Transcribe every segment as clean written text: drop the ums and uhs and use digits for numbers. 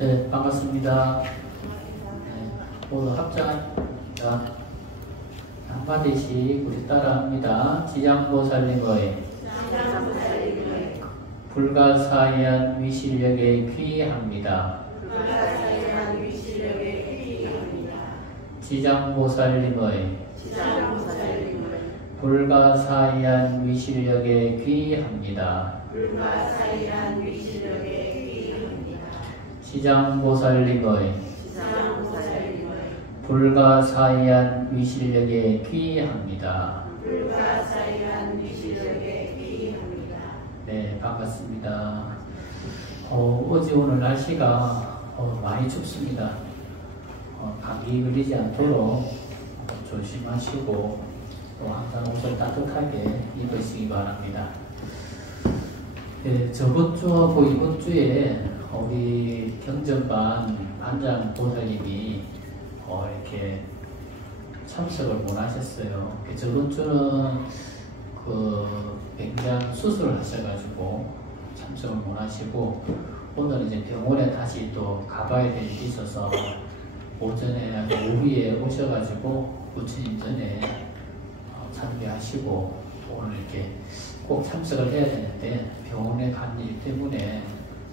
네, 반갑습니다. 네, 모두 합장합니다. 한마디씩 우리 따라합니다. 지장보살님의 불가사의한 위실력에 귀의합니다. 지장보살님의 불가사의한 위실력에 귀의합니다. 지장보살님의 불가사의한 위실력에 귀의합니다. 네, 반갑습니다. 어제 오늘 날씨가 많이 춥습니다. 감기 걸리지 않도록 조심하시고 또 항상 옷을 따뜻하게 입으시기 바랍니다. 네, 저번 주하고 이번 주에 우리 경전반 반장 보살님이 이렇게 참석을 못 하셨어요. 저번 주는 맹장 수술을 하셔가지고 참석을 못 하시고, 오늘 이제 병원에 다시 또 가봐야 될 일이 있어서 오전에 오후에 오셔가지고 부처님 전에 참배하시고 오늘 이렇게 꼭 참석을 해야 되는데 병원에 간 일 때문에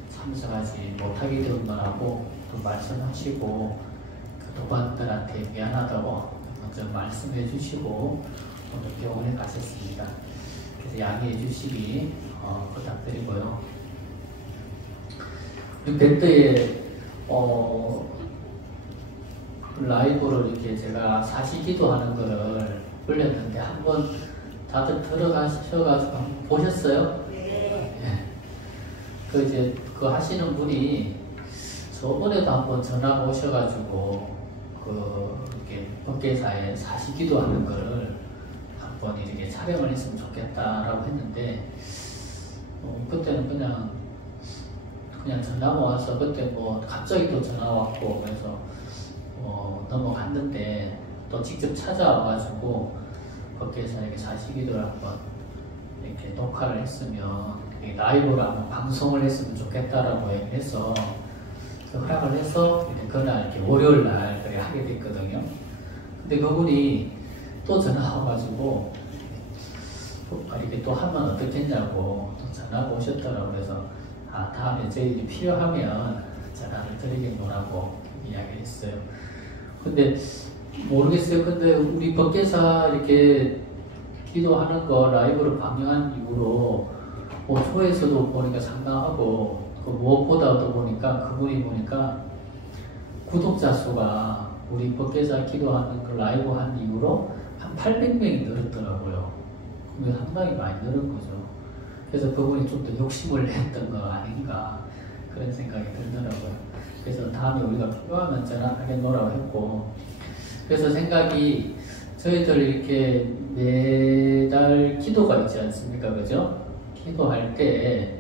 참석하지 못하게 된 거라고 또 말씀하시고, 도반들한테 미안하다고 먼저 말씀해 주시고 오늘 병원에 가셨습니다. 그래서 양해해 주시기 부탁드리고요. 우리 밴드에 라이브로 이렇게 제가 사시기도 하는 거를 올렸는데 한번 다들 들어가셔가지고 한번 보셨어요? 네. 그 하시는 분이 저번에도 한번 전화가 오셔가지고 이렇게 법계사에 사시기도 하는 거를 한번 이렇게 촬영을 했으면 좋겠다라고 했는데, 그때는 그냥 전화가 와서 그때 갑자기 또 전화 왔고 그래서 넘어갔는데, 또 직접 찾아와가지고 법계사에게 사시기도를 한번 이렇게 녹화를 했으면 라이브로 한번 방송을 했으면 좋겠다라고 해서 허락을 해서 그날 이렇게 월요일 날 그렇게 하게 됐거든요. 근데 그분이 또 전화 와가지고 이렇게 또 하면 어떻겠냐고 또 전화가 오셨더라고요. 그래서 다음에 저희들이 필요하면 전화를 드리겠노라고 이야기를 했어요. 근데 모르겠어요. 근데 우리 법계사 이렇게 기도하는 거 라이브로 방영한 이후로 조회수도 보니까 상당하고, 무엇보다도 그분이 보니까 구독자 수가 우리 법계사 기도하는 그 라이브 한 이후로 한 800명이 늘었더라고요. 그게 상당히 많이 늘은 거죠. 그래서 그분이 좀 더 욕심을 냈던 거 아닌가 그런 생각이 들더라고요. 그래서 다음에 우리가 필요하면 전화하겠노라고 했고, 그래서 생각이 저희들 이렇게 매달 기도가 있지 않습니까? 그죠? 기도할 때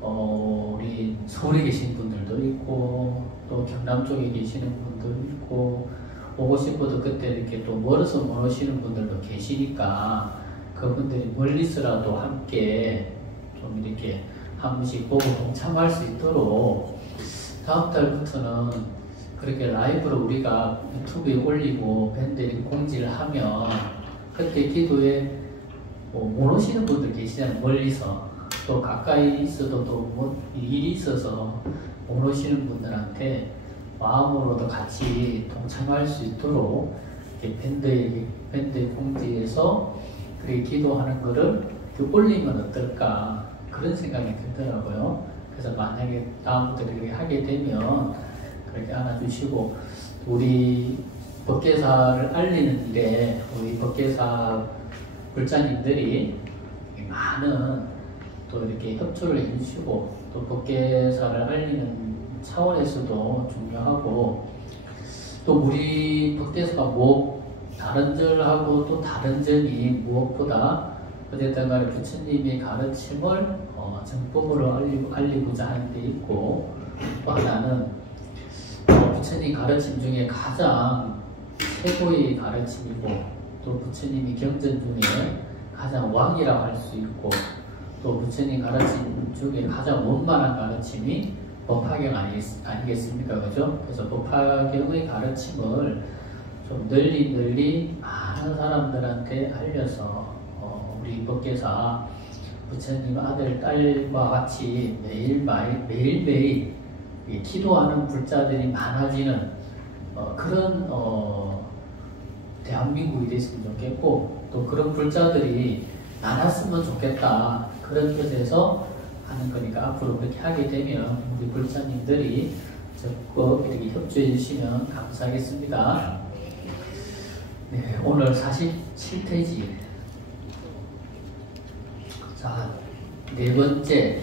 우리 서울에 계신 분들도 있고 또 경남 쪽에 계시는 분들도 있고, 오고 싶어도 그때 이렇게 또 멀어서 못 오시는 분들도 계시니까 그분들이 멀리서라도 함께 좀 이렇게 한 번씩 보고 동참할 수 있도록 다음 달부터는 그렇게 라이브로 우리가 유튜브에 올리고 밴드에 공지를 하면, 그때 기도에 못 오시는 분들 계시잖아요. 멀리서. 또 가까이 있어도 또 일이 있어서 못 오시는 분들한테 마음으로도 같이 동참할 수 있도록 밴드 공지에서 그렇게 기도하는 거를 올리면 어떨까 그런 생각이 들더라고요. 그래서 만약에 다음부터 그렇게 하게 되면 그렇게 안아주시고, 우리 법계사를 알리는 일에 우리 법계사 불자님들이 많은 또 이렇게 협조를 해주시고, 또 법계사를 알리는 차원에서도 중요하고, 또 우리 법계사가 다른 절하고 또 다른 점이 무엇보다 어쨌든 간에 부처님의 가르침을 정법으로 알리고자 하는 데 있고, 또 하나는 부처님 가르침 중에 가장 최고의 가르침이고, 또 부처님이 경전 중에 가장 왕이라고 할 수 있고, 또 부처님 가르침 중에 가장 원만한 가르침이 법화경 아니겠습니까? 그죠? 그래서 법화경의 가르침을 좀 널리 많은 사람들한테 알려서 우리 법계사 부처님 아들, 딸과 같이 매일매일 기도하는 불자들이 많아지는 그런 대한민국이 됐으면 좋겠고, 또 그런 불자들이 많았으면 좋겠다. 그런 뜻에서 하는 거니까 앞으로 그렇게 하게 되면 우리 불자님들이 적극 이렇게 협조해 주시면 감사하겠습니다. 네, 오늘 47페이지. 자, 네 번째,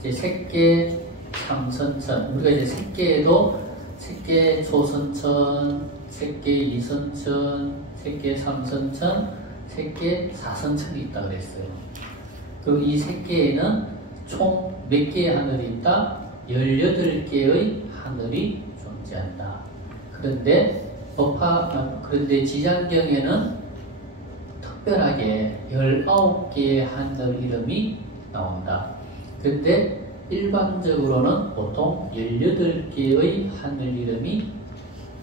이제 색계 삼선천. 우리가 이제 색계에도 색계 초선천, 색계 이선천, 색계 삼선천, 색계 사선천이 있다 그랬어요. 그럼 이 색계에는 총 몇 개의 하늘이 있다? 18개의 하늘이 존재한다. 그런데 지장경에는 특별하게 19개의 하늘 이름이 나온다. 그런데 일반적으로는 보통 18개의 하늘 이름이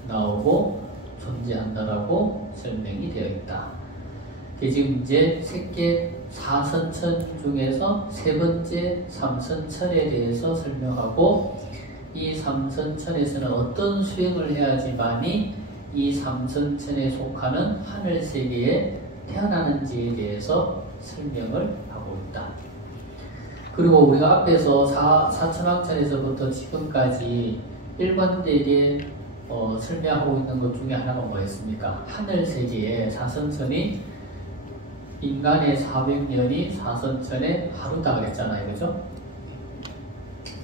나오고 존재한다라고 설명이 되어 있다. 지금 이제 색계 4선천 중에서 세 번째 삼선천에 대해서 설명하고, 이 삼선천에서는 어떤 수행을 해야지만이 이 삼선천에 속하는 하늘세계에 태어나는지에 대해서 설명을 하고 있다. 그리고 우리가 앞에서 사천왕천에서부터 지금까지 일관되게 설명하고 있는 것 중에 하나가 뭐였습니까? 하늘세계에 사선천이 인간의 400년이 사선천의 하루다 그랬잖아요. 그죠?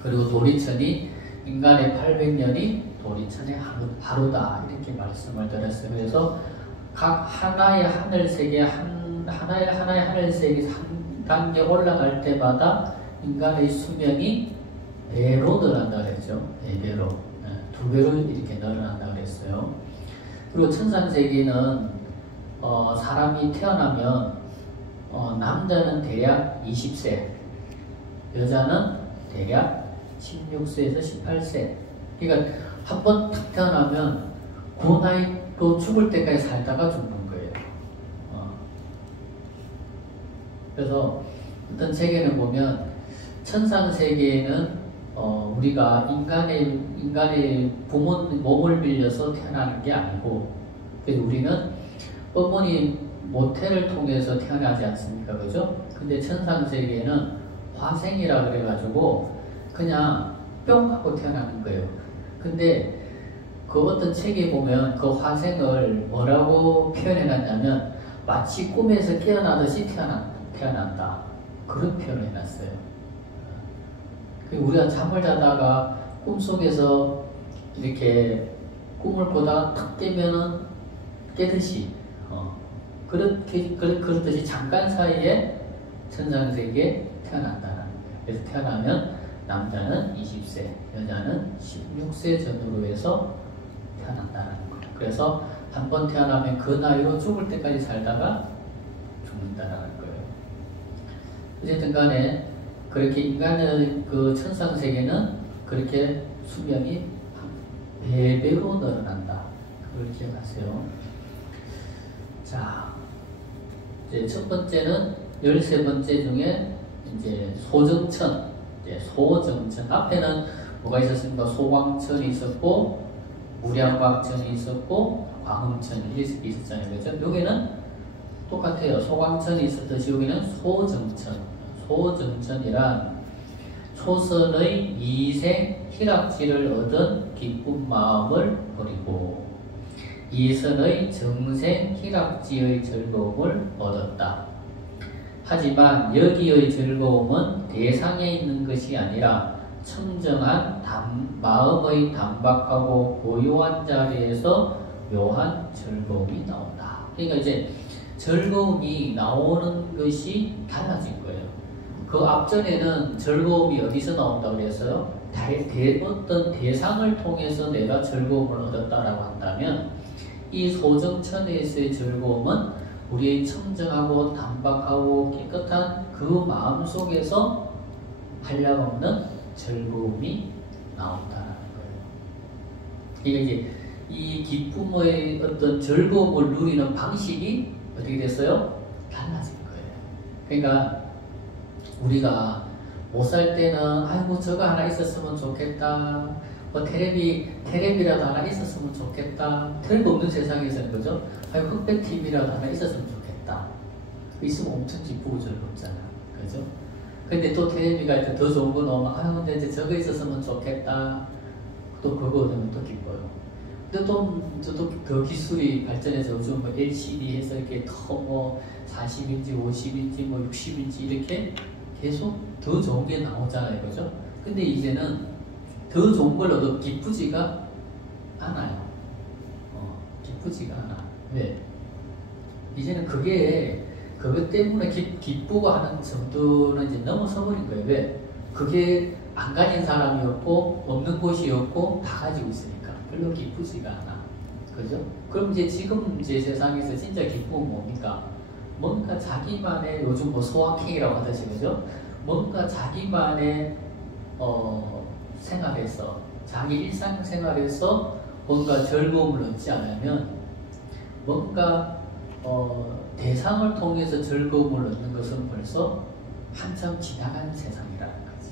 그리고 도리천이 인간의 800년이 도리천의 하루다 이렇게 말씀을 드렸어요. 그래서 각 하나의 하늘세계 하나의 하늘세계 한 단계 올라갈 때마다 인간의 수명이 배로 늘어난다 그랬죠. 4배로, 2배로 이렇게 늘어난다 그랬어요. 그리고 천상세계는 사람이 태어나면 남자는 대략 20세, 여자는 대략 16세에서 18세. 그러니까 한 번 탁 태어나면 그 나이로 죽을 때까지 살다가 죽는 거예요. 그래서 어떤 책에는 보면 천상세계에는 우리가 인간의 부모님 몸을 빌려서 태어나는 게 아니고, 그래서 우리는 어머니 모태를 통해서 태어나지 않습니까? 그죠? 근데 천상세계에는 화생이라 그래가지고 그냥 뿅 하고 태어나는 거예요. 근데 그 어떤 책에 보면 그 화생을 뭐라고 표현해놨냐면 마치 꿈에서 깨어나듯이 태어난다. 그런 표현을 해놨어요. 우리가 잠을 자다가 꿈속에서 이렇게 꿈을 보다가 탁 깨면은 깨듯이 그렇듯이 잠깐 사이에 천상세계에 태어난다는 거예요. 그래서 태어나면 남자는 20세, 여자는 16세 전후로 해서 태어난다는 거예요. 그래서 한 번 태어나면 그 나이로 죽을 때까지 살다가 죽는다는 거예요. 어쨌든 간에 그렇게 인간의 그 천상세계는 그렇게 수명이 배로 늘어난다. 그걸 기억하세요. 자, 이제 첫 번째는 13번째 중에 이제 소정천. 소정천. 앞에는 뭐가 있었습니까? 소광천이 있었고, 무량광천이 있었고, 광음천이 있었잖아요. 그죠? 여기는 똑같아요. 소광천이 있었듯이 여기는 소정천. 소정천이란 초선의 이생 희락지를 얻은 기쁜 마음을 버리고 이선의 정생 희락지의 즐거움을 얻었다. 하지만 여기의 즐거움은 대상에 있는 것이 아니라 청정한 마음의 단박하고 고요한 자리에서 묘한 즐거움이 나온다. 그러니까 이제 즐거움이 나오는 것이 달라진 거예요. 그 앞전에는 즐거움이 어디서 나온다고 그랬어요? 어떤 대상을 통해서 내가 즐거움을 얻었다라고 한다면, 이 소정천에서의 즐거움은 우리의 청정하고 단박하고 깨끗한 그 마음 속에서 한량없는 즐거움이 이게 이제 이 기쁨의 어떤 즐거움을 누리는 방식이 어떻게 됐어요? 달라진 거예요. 그러니까 우리가 못 살 때는 아이고 저거 하나 있었으면 좋겠다. 뭐 테레비라도 하나 있었으면 좋겠다. 텔레비 없는 세상에서는 그죠? 아이고 흑백 TV라도 하나 있었으면 좋겠다. 있으면 엄청 기쁘고 즐겁잖아. 그죠? 근데 또 테레비가 더 좋은 거 넣으면 아유 근데 이제 저거 있었으면 좋겠다. 또 그거 얻으면 또 기뻐요. 근데 또 더 기술이 발전해서 요즘 뭐 LCD 해서 이렇게 더 뭐 40인치, 50인치, 뭐 60인치 이렇게 계속 더 좋은 게 나오잖아요. 그죠? 근데 이제는 더 좋은 걸 얻어도 기쁘지가 않아요. 기쁘지가 않아. 왜? 이제는 그것 때문에 기쁘고 하는 정도는 이제 넘어서 버린 거예요. 왜? 그게 안 가진 사람이었고, 없는 곳이었고, 다 가지고 있으니까. 별로 기쁘지가 않아. 그죠? 그럼 이제 지금 이제 세상에서 진짜 기쁨은 뭡니까? 뭔가 자기만의, 요즘 뭐 소확행이라고 하듯이, 그죠? 뭔가 자기만의, 생활에서, 자기 일상생활에서 뭔가 즐거움을 얻지 않으면, 뭔가, 대상을 통해서 즐거움을 얻는 것은 벌써 한참 지나간 세상이라는 거지.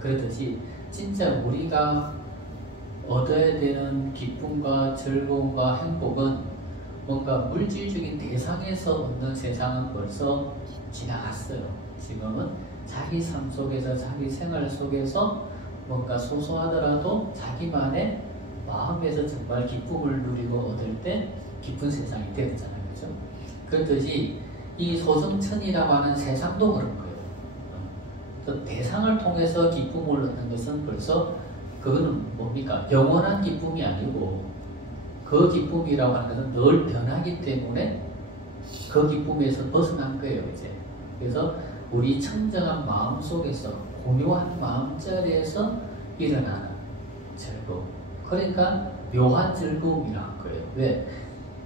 그렇듯이 진짜 우리가 얻어야 되는 기쁨과 즐거움과 행복은 뭔가 물질적인 대상에서 얻는 세상은 벌써 지나갔어요. 지금은 자기 삶 속에서 자기 생활 속에서 뭔가 소소하더라도 자기만의 마음에서 정말 기쁨을 누리고 얻을 때 기쁜 세상이 되었잖아요. 그렇죠? 그렇듯이 이 소정천이라고 하는 세상도 그런 거예요. 대상을 통해서 기쁨을 얻는 것은 벌써 그거는 뭡니까? 영원한 기쁨이 아니고 그 기쁨이라고 하는 것은 늘 변하기 때문에 그 기쁨에서 벗어난 거예요. 이제. 그래서 우리 청정한 마음 속에서 고요한 마음자리에서 일어나는 즐거움. 그러니까 묘한 즐거움이라는 거예요. 왜?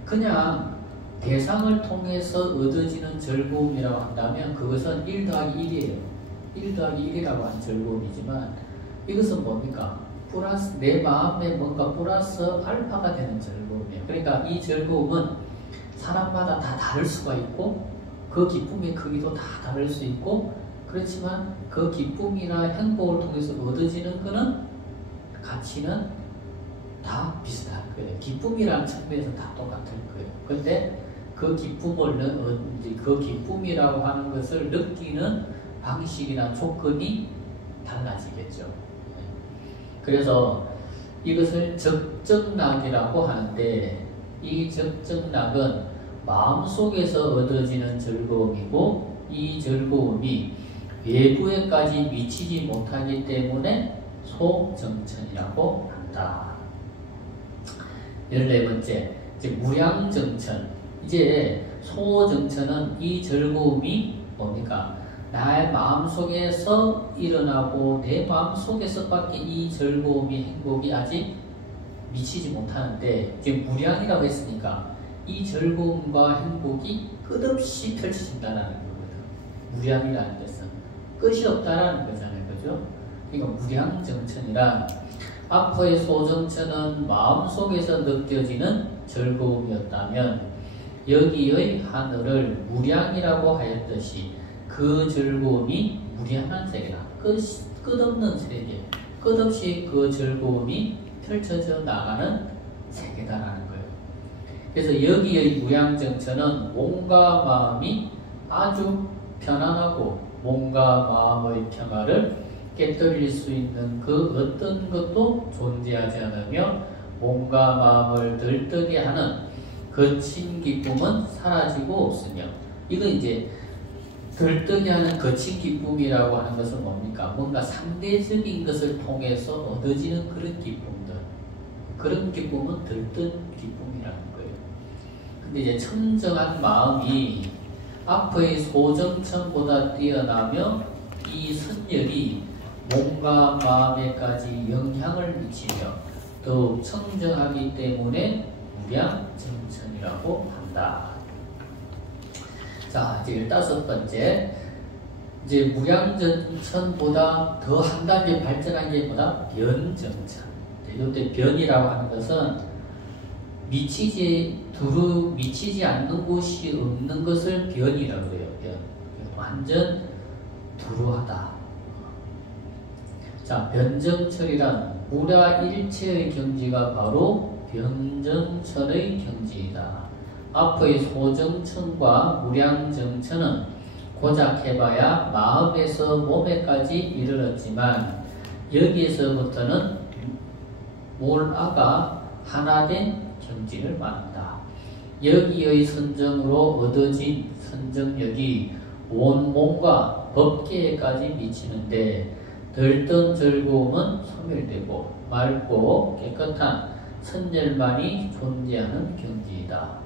그냥 대상을 통해서 얻어지는 즐거움이라고 한다면 그것은 1 더하기 1이에요. 1 더하기 1이라고 하는 즐거움이지만 이것은 뭡니까? 플러스 내 마음에 뭔가 플러스 알파가 되는 즐거움이에요. 그러니까 이 즐거움은 사람마다 다 다를 수가 있고 그 기쁨의 크기도 다 다를 수 있고 그렇지만 그 기쁨이나 행복을 통해서 얻어지는 거는 가치는 다 비슷할 거예요. 기쁨이라는 측면에서 다 똑같을 거예요. 근데 그 그 기쁨이라고 하는 것을 느끼는 방식이나 조건이 달라지겠죠. 그래서 이것을 적정락이라고 하는데 이 적정락은 마음속에서 얻어지는 즐거움이고 이 즐거움이 외부에까지 미치지 못하기 때문에 소정천이라고 한다. 14번째, 이제 무량정천. 이제 소정천은 이 즐거움이 뭡니까? 나의 마음속에서 일어나고 내 마음속에서밖에 이 즐거움이 행복이 아직 미치지 못하는데 지금 무량이라고 했으니까 이 즐거움과 행복이 끝없이 펼쳐진다는 거거든. 무량이라는 것은 끝이 없다라는 거잖아요. 그죠? 그러니까 무량정천이란 앞의 소정천은 마음속에서 느껴지는 즐거움이었다면 여기의 하늘을 무량이라고 하였듯이 그 즐거움이 무량한 세계다. 끝없는 세계, 끝없이 그 즐거움이 펼쳐져 나가는 세계다라는 거예요. 그래서 여기의 무량정천은 몸과 마음이 아주 편안하고 몸과 마음의 평화를 깨뜨릴 수 있는 그 어떤 것도 존재하지 않으며 몸과 마음을 들뜨게 하는 거친 기쁨은 사라지고 없으며 이건 이제 들뜨게 하는 거친 기쁨이라고 하는 것은 뭡니까? 뭔가 상대적인 것을 통해서 얻어지는 그런 기쁨들. 그런 기쁨은 들뜬 기쁨이라는 거예요. 근데 이제 청정한 마음이 앞의 소정천보다 뛰어나며 이 선열이 몸과 마음에까지 영향을 미치며 더욱 청정하기 때문에 무량정천이라고 한다. 자, 이제 15번째. 이제 무량정천보다 더 한 단계 발전한 게 뭐다? 변정천. 이때 변이라고 하는 것은 미치지 않는 곳이 없는 것을 변이라고 그래요. 변. 완전 두루하다. 자, 변정철이란 무라 일체의 경지가 바로 변정철의 경지이다. 앞의 소정천과 무량정천은 고작 해봐야 마음에서 몸에까지 이르렀지만 여기에서부터는 몰아가 하나된 경지를 말한다. 여기의 선정으로 얻어진 선정력이 온몸과 법계에까지 미치는데 들뜬 즐거움은 소멸되고 맑고 깨끗한 선열만이 존재하는 경지이다.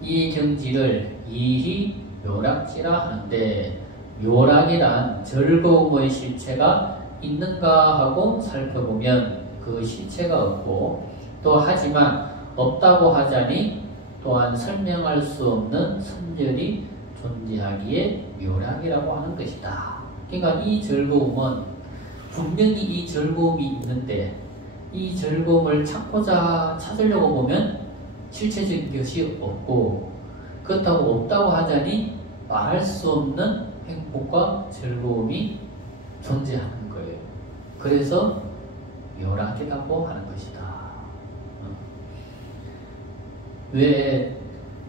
이 경지를 이히 묘락지라 하는데 묘락이란 즐거움의 실체가 있는가 하고 살펴보면 그 실체가 없고 또 하지만 없다고 하자니 또한 설명할 수 없는 선열이 존재하기에 묘락이라고 하는 것이다. 그러니까 이 즐거움은 분명히 이 즐거움이 있는데 이 즐거움을 찾으려고 보면 실체적인 것이 없고 그렇다고 없다고 하자니 말할 수 없는 행복과 즐거움이 존재하는 거예요. 그래서 묘락이라고 하는 것이다. 왜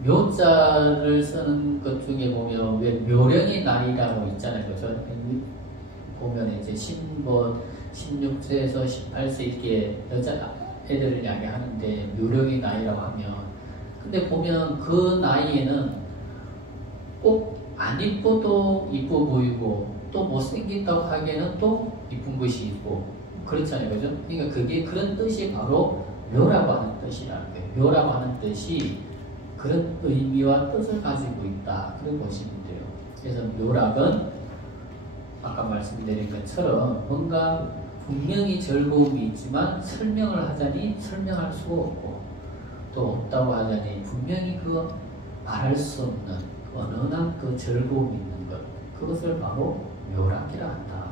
묘자를 쓰는 것 중에 보면 왜 묘령의 나이라고 있잖아요. 그죠? 보면 이제 16세에서 18세 이렇게 여자 애들을 이야기하는데 묘령의 나이라고 하면 근데 보면 그 나이에는 꼭 안 이뻐도 이뻐 보이고 또 못생겼다고 하기에는 또 이쁜 것이 있고 그렇잖아요. 그죠? 그러니까 그게 그런 뜻이 바로 묘라고 하는 뜻이라는 거예요. 묘라고 하는 뜻이 그런 의미와 뜻을 가지고 있다. 그렇게 보시면 돼요. 그래서 묘락은 아까 말씀드린 것처럼 뭔가 분명히 즐거움이 있지만 설명을 하자니 설명할 수가 없고 또 없다고 하자니 분명히 그 말할 수 없는 언언한 그 즐거움이 있는 것 그것을 바로 묘락이라 한다.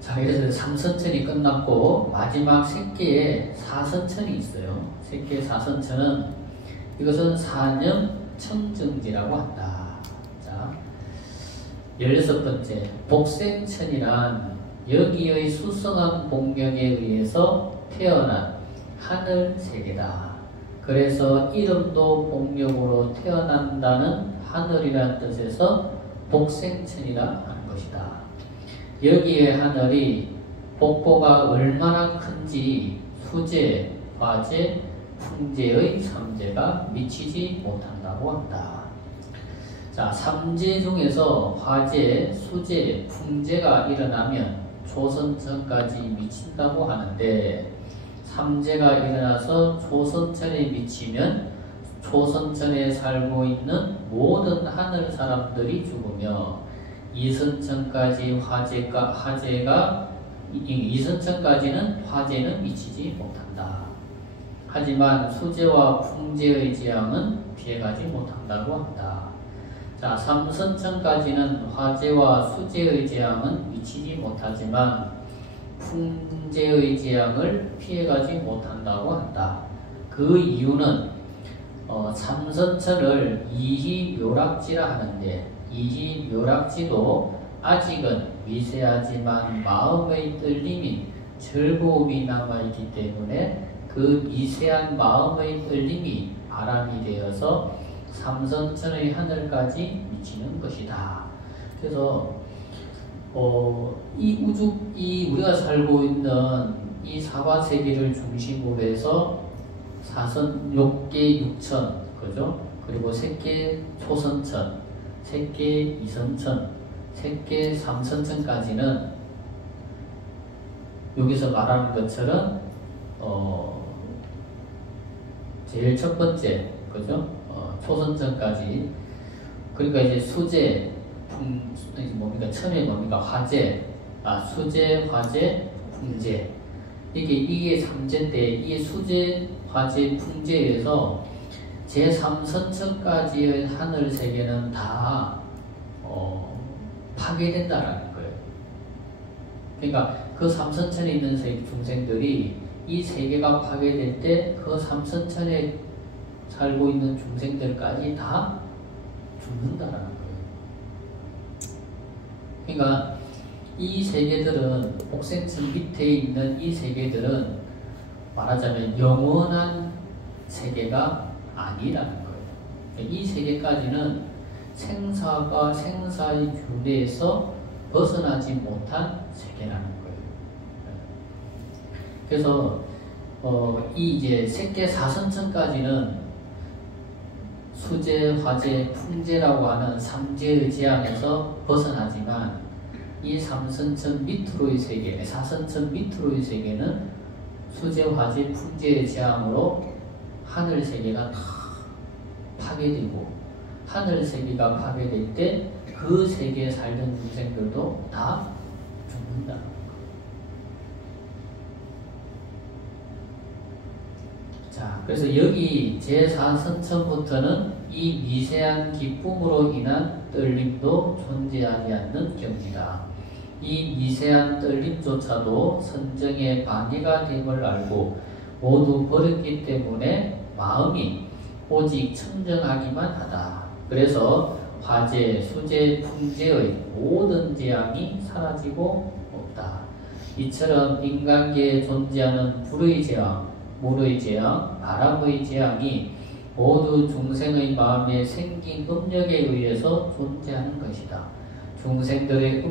자, 그래서 삼선천이 끝났고 마지막 새끼에 사선천이 있어요. 새끼의 사선천은 이것은 사념 청정지라고 한다. 자, 16번째 복생천이란 여기의 수성한 복명에 의해서 태어난 하늘 세계다. 그래서 이름도 복명으로 태어난다는 하늘이라는 뜻에서 복생천이라 하는 것이다. 여기에 하늘이 복보가 얼마나 큰지 수재, 화재, 풍재의 삼재가 미치지 못한다고 한다. 자, 삼재 중에서 화재, 수재, 풍재가 일어나면 초선천까지 미친다고 하는데 삼재가 일어나서 초선천에 미치면 초선천에 살고 있는 모든 하늘 사람들이 죽으며 이선천까지 이선천까지는 화재는 미치지 못한다. 하지만 수재와 풍재의 재앙은 피해가지 못한다고 한다. 자, 삼선천까지는 화재와 수재의 재앙은 미치지 못하지만 풍재의 재앙을 피해가지 못한다고 한다. 그 이유는 삼선천을 이희묘락지라 하는데 이희묘락지도 아직은 미세하지만 마음의 떨림이 즐거움이 남아있기 때문에 그 미세한 마음의 떨림이 바람이 되어서 삼선천의 하늘까지 미치는 것이다. 그래서 이 우리가 살고 있는 이 사바세계를 중심으로 해서 사선 6개 6천, 그죠? 그리고 3개 초선천, 3개 이선천, 3개 삼선천까지는 여기서 말하는 것처럼 제일 첫 번째, 그죠? 초선천까지. 그러니까 이제 수재, 뭡니까? 천에 뭡니까? 화재, 수재, 화재, 풍재. 이게 3재인데, 이게 수재, 화재, 풍재에서 제3선천까지의 하늘 세계는 다 파괴된다라는 거예요. 그러니까 그 삼선천에 있는 중생들이 이 세계가 파괴될 때 그 삼선천에 살고 있는 중생들까지 다 죽는다라는 거예요. 그러니까 이 세계들은, 옥생천 밑에 있는 이 세계들은 말하자면 영원한 세계가 아니라는 거예요. 이 세계까지는 생사가 생사의 균에서 벗어나지 못한 세계라는 거예요. 그래서 이 이제 색계 사선천까지는 수재, 화재, 풍재라고 하는 삼재의 재앙에서 벗어나지만 이 삼선천 밑으로의 세계, 사선천 밑으로의 세계는 수재, 화재, 풍재의 재앙으로 하늘 세계가 다 파괴되고, 하늘 세계가 파괴될 때 그 세계에 살던 중생들도 다 죽는다. 자, 그래서 여기 제4선천부터는 이 미세한 기쁨으로 인한 떨림도 존재하지 않는 경지다. 이 미세한 떨림조차도 선정의 방해가 됨을 알고 모두 버렸기 때문에 마음이 오직 청정하기만 하다. 그래서 화재, 수재, 풍재의 모든 재앙이 사라지고 없다. 이처럼 인간계에 존재하는 불의 재앙, 물의 재앙, 바람의 재앙이 모두 중생의 마음에 생긴 음력에 의해서 존재하는 것이다. 중생들의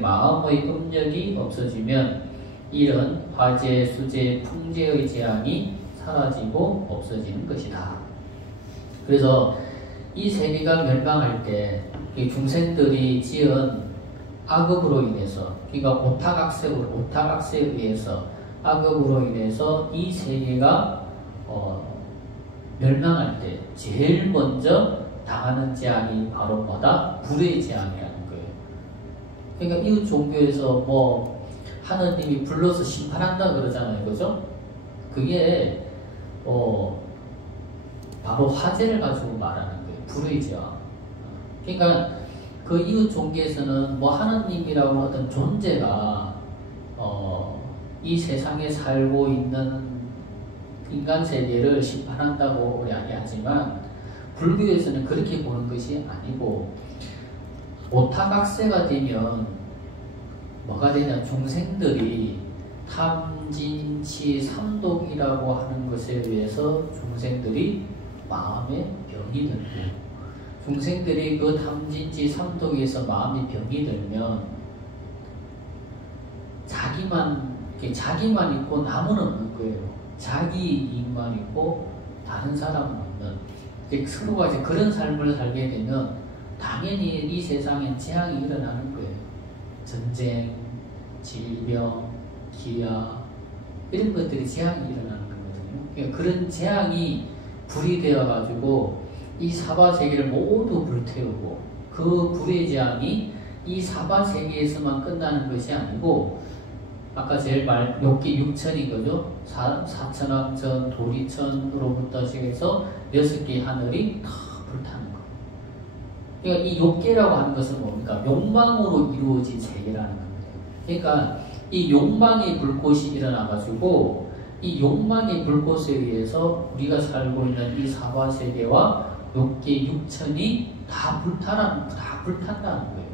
마음의 음력이 없어지면 이런 화재, 수재, 풍재의 재앙이 사라지고 없어지는 것이다. 그래서 이 세계가 멸망할 때 중생들이 지은 악업으로 인해서, 그러니까 오타각세에 의해서, 악업으로 인해서 이 세계가 멸망할 때 제일 먼저 당하는 재앙이 바로 뭐다? 불의 재앙이라는 거예요. 그러니까 이웃 종교에서 뭐 하느님이 불러서 심판한다 그러잖아요, 그죠? 그게 바로 화재를 가지고 말하는 거예요. 불의 재앙. 그러니까 그 이웃 종교에서는 뭐 하느님이라고 하던 존재가 이 세상에 살고 있는 인간 세계를 심판한다고 이야기하지만 불교에서는 그렇게 보는 것이 아니고, 오타각세가 되면 뭐가 되냐, 중생들이 탐진치 삼독이라고 하는 것에 의해서 중생들이 마음에 병이 들고, 중생들이 그 탐진치 삼독에서 마음이 병이 들면 자기만 있고 남은 없는 거예요. 자기 이익만 있고 다른 사람은 없는, 서로가 이제 그런 삶을 살게 되면 당연히 이 세상엔 재앙이 일어나는 거예요. 전쟁, 질병, 기아, 이런 것들이 재앙이 일어나는 거거든요. 그러니까 그런 재앙이 불이 되어가지고 이 사바세계를 모두 불태우고, 그 불의 재앙이 이 사바세계에서만 끝나는 것이 아니고, 아까 제일 욕기 6천인 거죠. 사천왕천, 도리천으로부터 시작해서 6개의 하늘이 다 불타는 거예요. 그러니까 이 욕계라고 하는 것은 뭡니까? 욕망으로 이루어진 세계라는 겁니다. 그러니까 이 욕망의 불꽃이 일어나가지고, 이 욕망의 불꽃에 의해서 우리가 살고 있는 이 사바세계와 욕계 6천이 다 불탄다는 거예요.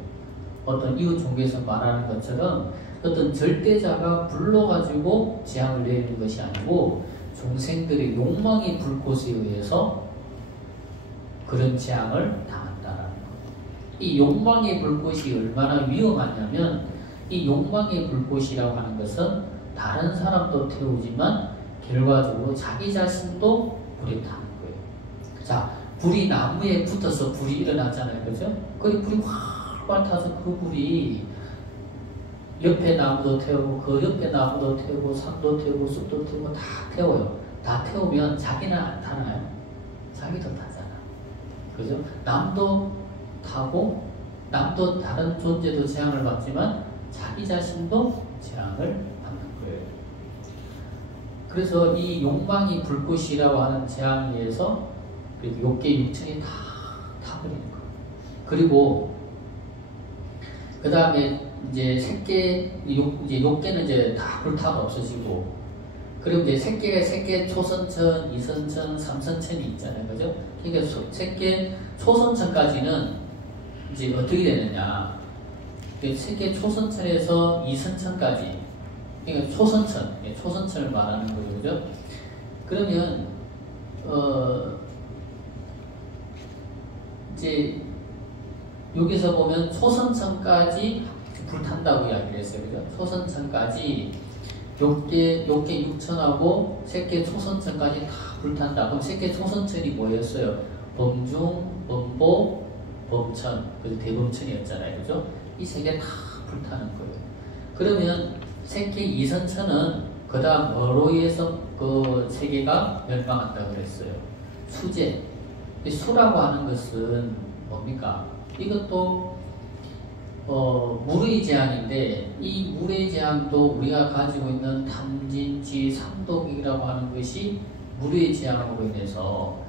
어떤 이웃 종교에서 말하는 것처럼 어떤 절대자가 불러가지고 재앙을 내리는 것이 아니고, 중생들의 욕망의 불꽃에 의해서 그런 재앙을 당한다라는 거예요. 이 욕망의 불꽃이 얼마나 위험하냐면, 이 욕망의 불꽃이라고 하는 것은 다른 사람도 태우지만 결과적으로 자기 자신도 불에 타는 거예요. 자, 불이 나무에 붙어서 불이 일어나잖아요, 그죠? 그 불이 활활 타서 그 불이 옆에 나무도 태우고, 그 옆에 나무도 태우고, 산도 태우고, 숲도 태우고, 다 태워요. 다 태우면 자기는 안 타나요? 자기도 타잖아. 그죠? 남도 타고, 남도 다른 존재도 재앙을 받지만 자기 자신도 재앙을 받는 거예요. 그래서 이 욕망이 불꽃이라고 하는 재앙에 의해서 욕계 6천이 다 타버리는 거예요. 그리고 그 다음에 이제 새끼 이제 욕계는 이제 다 불타가 없어지고, 그리고 이제 새끼 초선천, 이선천, 삼선천이 있잖아요, 그죠? 그러니까 새끼 초선천까지는 이제 어떻게 되느냐? 새끼 초선천에서 이선천까지, 그러니까 초선천을 말하는 거죠, 그죠? 그러면 이제 여기서 보면 초선천까지 불탄다고 이야기를 했어요, 그죠? 초선천까지 욕계 6천하고 새끼 초선천까지 다 불탄다. 그럼 새끼 초선천이 뭐였어요? 범중, 범보, 범천, 그래서 대범천이었잖아요, 그죠? 이 세 개 다 불타는 거예요. 그러면 새끼 이선천은 그 다음 뭐로 의해서 그 세 개가 멸망한다고 그랬어요? 수재. 이 수라고 하는 것은 뭡니까? 이것도 물의 재앙인데, 이 물의 재앙도 우리가 가지고 있는 탐진지, 삼독이라고 하는 것이 물의 재앙으로 인해서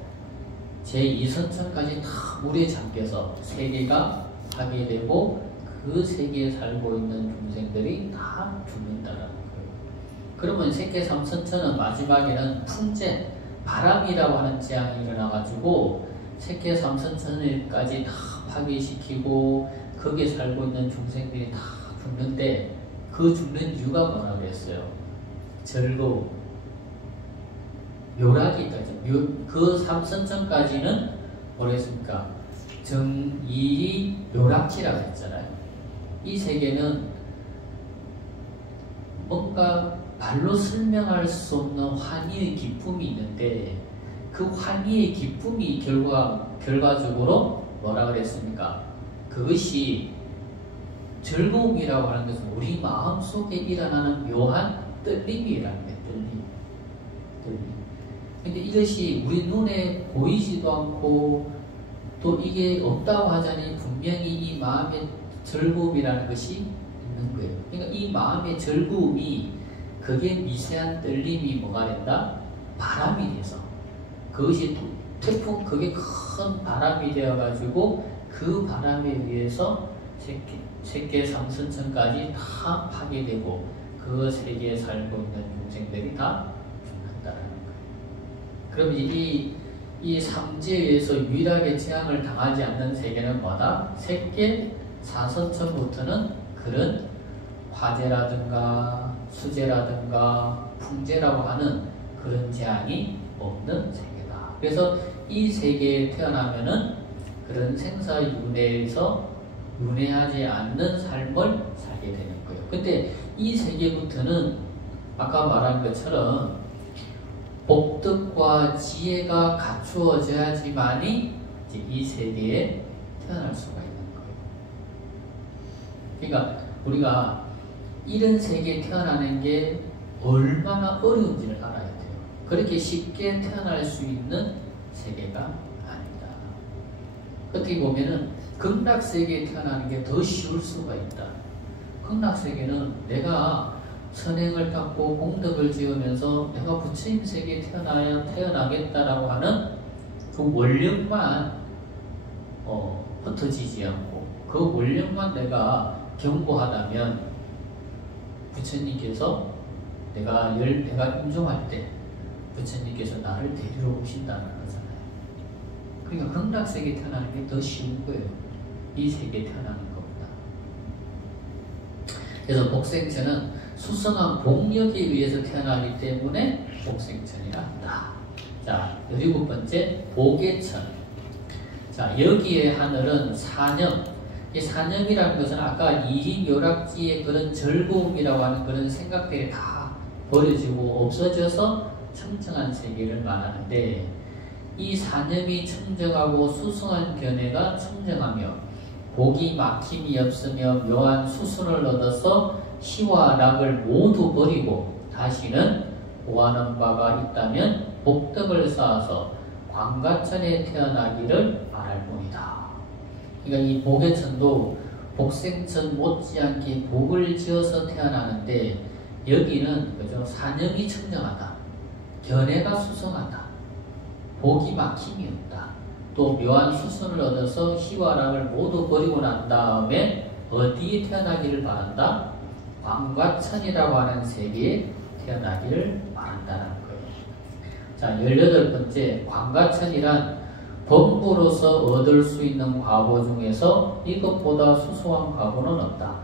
제2선천까지 다 물에 잠겨서 세계가 파괴되고 그 세계에 살고 있는 중생들이 다 죽는다는 거예요. 그러면 세계 3선천은 마지막에는 풍재, 바람이라고 하는 재앙이 일어나가지고 세계 3선천까지 다 파괴시키고 거기에 살고 있는 중생들이 다 죽는데, 그 죽는 이유가 뭐라고 그랬어요? 절고 묘락이 있다. 그 삼선천까지는 뭐라 했습니까? 정이 묘락지라고 했잖아요. 이 세계는 뭔가 말로 설명할 수 없는 환희의 기쁨이 있는데, 그 환희의 기쁨이 결과적으로 뭐라 그랬습니까? 그것이 즐거움이라고 하는 것은 우리 마음속에 일어나는 묘한 떨림이라는 거예요. 떨림. 근데 이것이 우리 눈에 보이지도 않고 또 이게 없다고 하자니 분명히 이 마음의 즐거움이라는 것이 있는 거예요. 그러니까 이 마음의 즐거움이, 그게 미세한 떨림이 뭐가 된다? 바람이 돼서, 그것이 태풍, 그게 큰 바람이 되어가지고 그 바람에 의해서 세계 3선천까지 다 파괴되고 그 세계에 살고 있는 중생들이 다 죽는다는 거예요. 그럼 이 삼재에 의해서 유일하게 재앙을 당하지 않는 세계는 뭐다? 세계 4선천부터는 그런 화재라든가 수재라든가 풍재라고 하는 그런 재앙이 없는 세계다. 그래서 이 세계에 태어나면은 그런 생사윤회에서 윤회하지 않는 삶을 살게 되는 거예요. 근데 이 세계부터는 아까 말한 것처럼 복덕과 지혜가 갖추어져야지만이 이 세계에 태어날 수가 있는 거예요. 그러니까 우리가 이런 세계에 태어나는 게 얼마나 어려운지를 알아야 돼요. 그렇게 쉽게 태어날 수 있는 세계가 아니다. 어떻게 보면은 극락세계에 태어나는 게 더 쉬울 수가 있다. 극락세계는 내가 선행을 닦고 공덕을 지으면서 내가 부처님 세계에 태어나겠다라고 하는 그 원력만 흩어지지 않고 그 원력만 내가 견고하다면 부처님께서 내가 임종할 때 부처님께서 나를 데리러 오신다는 거잖아요. 그러니까 극락세계에 태어나는 게 더 쉬운 거예요. 이 세계에 태어나는 것보다. 그래서 복생천은 수성한 복력에 의해서 태어나기 때문에 복생천이라 한다. 자, 17번째 복예천. 자, 여기에 하늘은 사념. 이 사념이라는 것은 아까 이익요락지의 그런 즐거움이라고 하는 그런 생각들이 다 버려지고 없어져서 청정한 세계를 말하는데, 이 사념이 청정하고 수승한 견해가 청정하며 복이 막힘이 없으며 묘한 수순을 얻어서 희와 낙을 모두 버리고 다시는 고하는 바가 있다면 복덕을 쌓아서 광가천에 태어나기를 바랄뿐이다. 그러니까 이 복예천도 복생천 못지않게 복을 지어서 태어나는데, 여기는 그죠, 사념이 청정하다, 견해가 수성하다, 복이 막힘이 없다, 또 묘한 수순을 얻어서 희와 낙을 모두 버리고 난 다음에 어디에 태어나기를 바란다? 광과 천이라고 하는 세계에 태어나기를 바란다는 거예요. 자, 18번째, 광과 천이란 범부로서 얻을 수 있는 과보 중에서 이것보다 수소한 과보는 없다.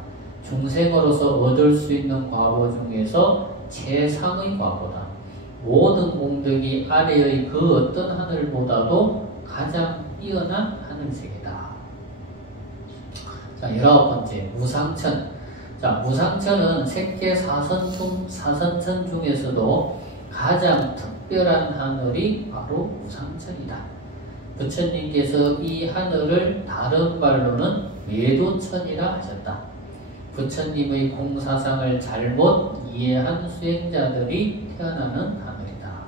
중생으로서 얻을 수 있는 과보 중에서 최상의 과보다. 모든 공덕이 아래의 그 어떤 하늘보다도 가장 뛰어난 하늘세계다. 자, 19번째, 무상천. 자, 무상천은 색계 사선천 중에서도 가장 특별한 하늘이 바로 무상천이다. 부처님께서 이 하늘을 다른 말로는 외도천이라 하셨다. 부처님의 공사상을 잘못 이해한 수행자들이 태어나는 하늘이다.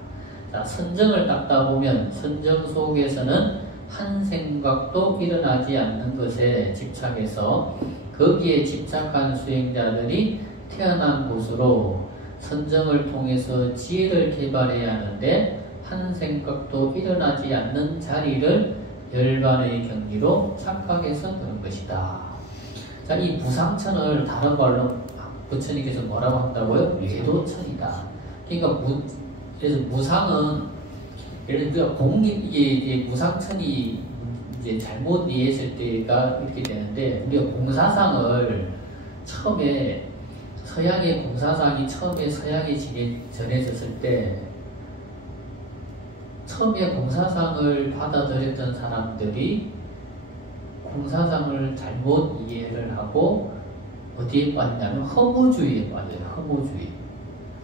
자, 선정을 닦다 보면 선정 속에서는 한 생각도 일어나지 않는 것에 집착해서 거기에 집착한 수행자들이 태어난 곳으로 선정을 통해서 지혜를 개발해야 하는데 한 생각도 일어나지 않는 자리를 열반의 경리로 착각해서 그런 것이다. 자, 이 무상천을 다른 말로 부처님께서 뭐라고 한다고요? 외도천이다. 그러니까 그래서 무상은 예를 들어 이게 무상천이 이제 잘못 이해했을 때가 이렇게 되는데, 우리가 공사상을 처음에 서양의 공사상이 처음에 서양에 전해졌을 때 처음에 공사상을 받아들였던 사람들이 공사상을 잘못 이해를 하고 어디에 빠지냐면 허무주의에 빠져요. 허무주의.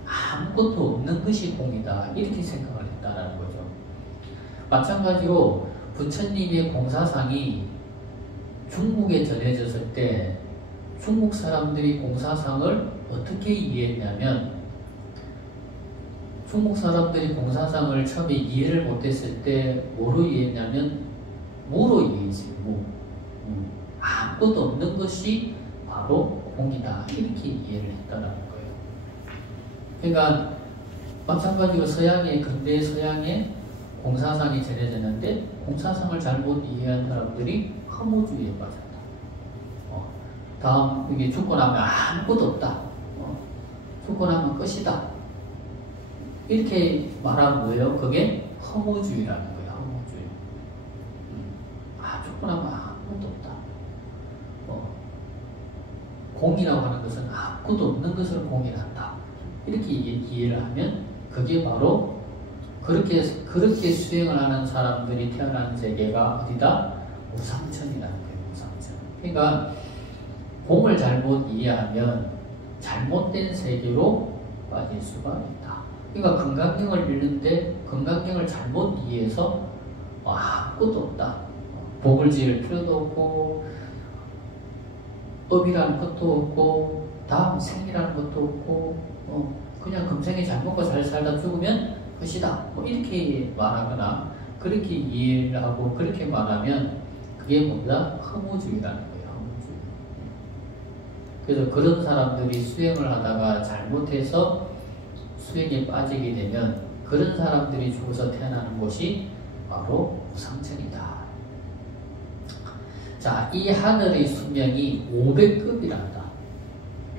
아무것도 없는 것이 공이다. 이렇게 생각을 했다는 거죠. 마찬가지로 부처님의 공사상이 중국에 전해졌을 때 중국 사람들이 공사상을 어떻게 이해했냐면, 중국 사람들이 공사상을 처음에 이해를 못했을 때 뭐로 이해했냐면 무로 이해했어요. 아무것도 없는 것이 바로 공이다. 이렇게 이해를 했다는 거예요. 그러니까 마찬가지로 근대 서양에 공사상이 전해졌는데 공사상을 잘못 이해한 사람들이 허무주의에 빠졌다. 다음 이게 죽고 나면 아무것도 없다. 죽고 나면 끝이다. 이렇게 말하는 거예요. 그게 허무주의라는 거예요. 허무주의. 죽고 나면 아무것도 없다. 공이라고 하는 것은 아무것도 없는 것을 공이란다. 이렇게 이해를 하면 그게 바로 그렇게 수행을 하는 사람들이 태어난 세계가 어디다? 무상천이라는 거예요. 무상천. 그러니까 공을 잘못 이해하면 잘못된 세계로 빠질 수가 있다. 그러니까 건강경을 읽는데 건강경을 잘못 이해해서 아무것도 없다. 복을 지을 필요도 없고 업이라는 것도 없고 다음 생이라는 것도 없고 그냥 금생에 잘 먹고 잘 살다 죽으면 끝이다. 이렇게 말하거나 그렇게 이해를 하고 그렇게 말하면 그게 뭐다? 허무주의라는 거예요. 허무주의. 그래서 그런 사람들이 수행을 하다가 잘못해서 수행에 빠지게 되면 그런 사람들이 죽어서 태어나는 곳이 바로 무상천이다. 자, 이 하늘의 수명이 500급이란다.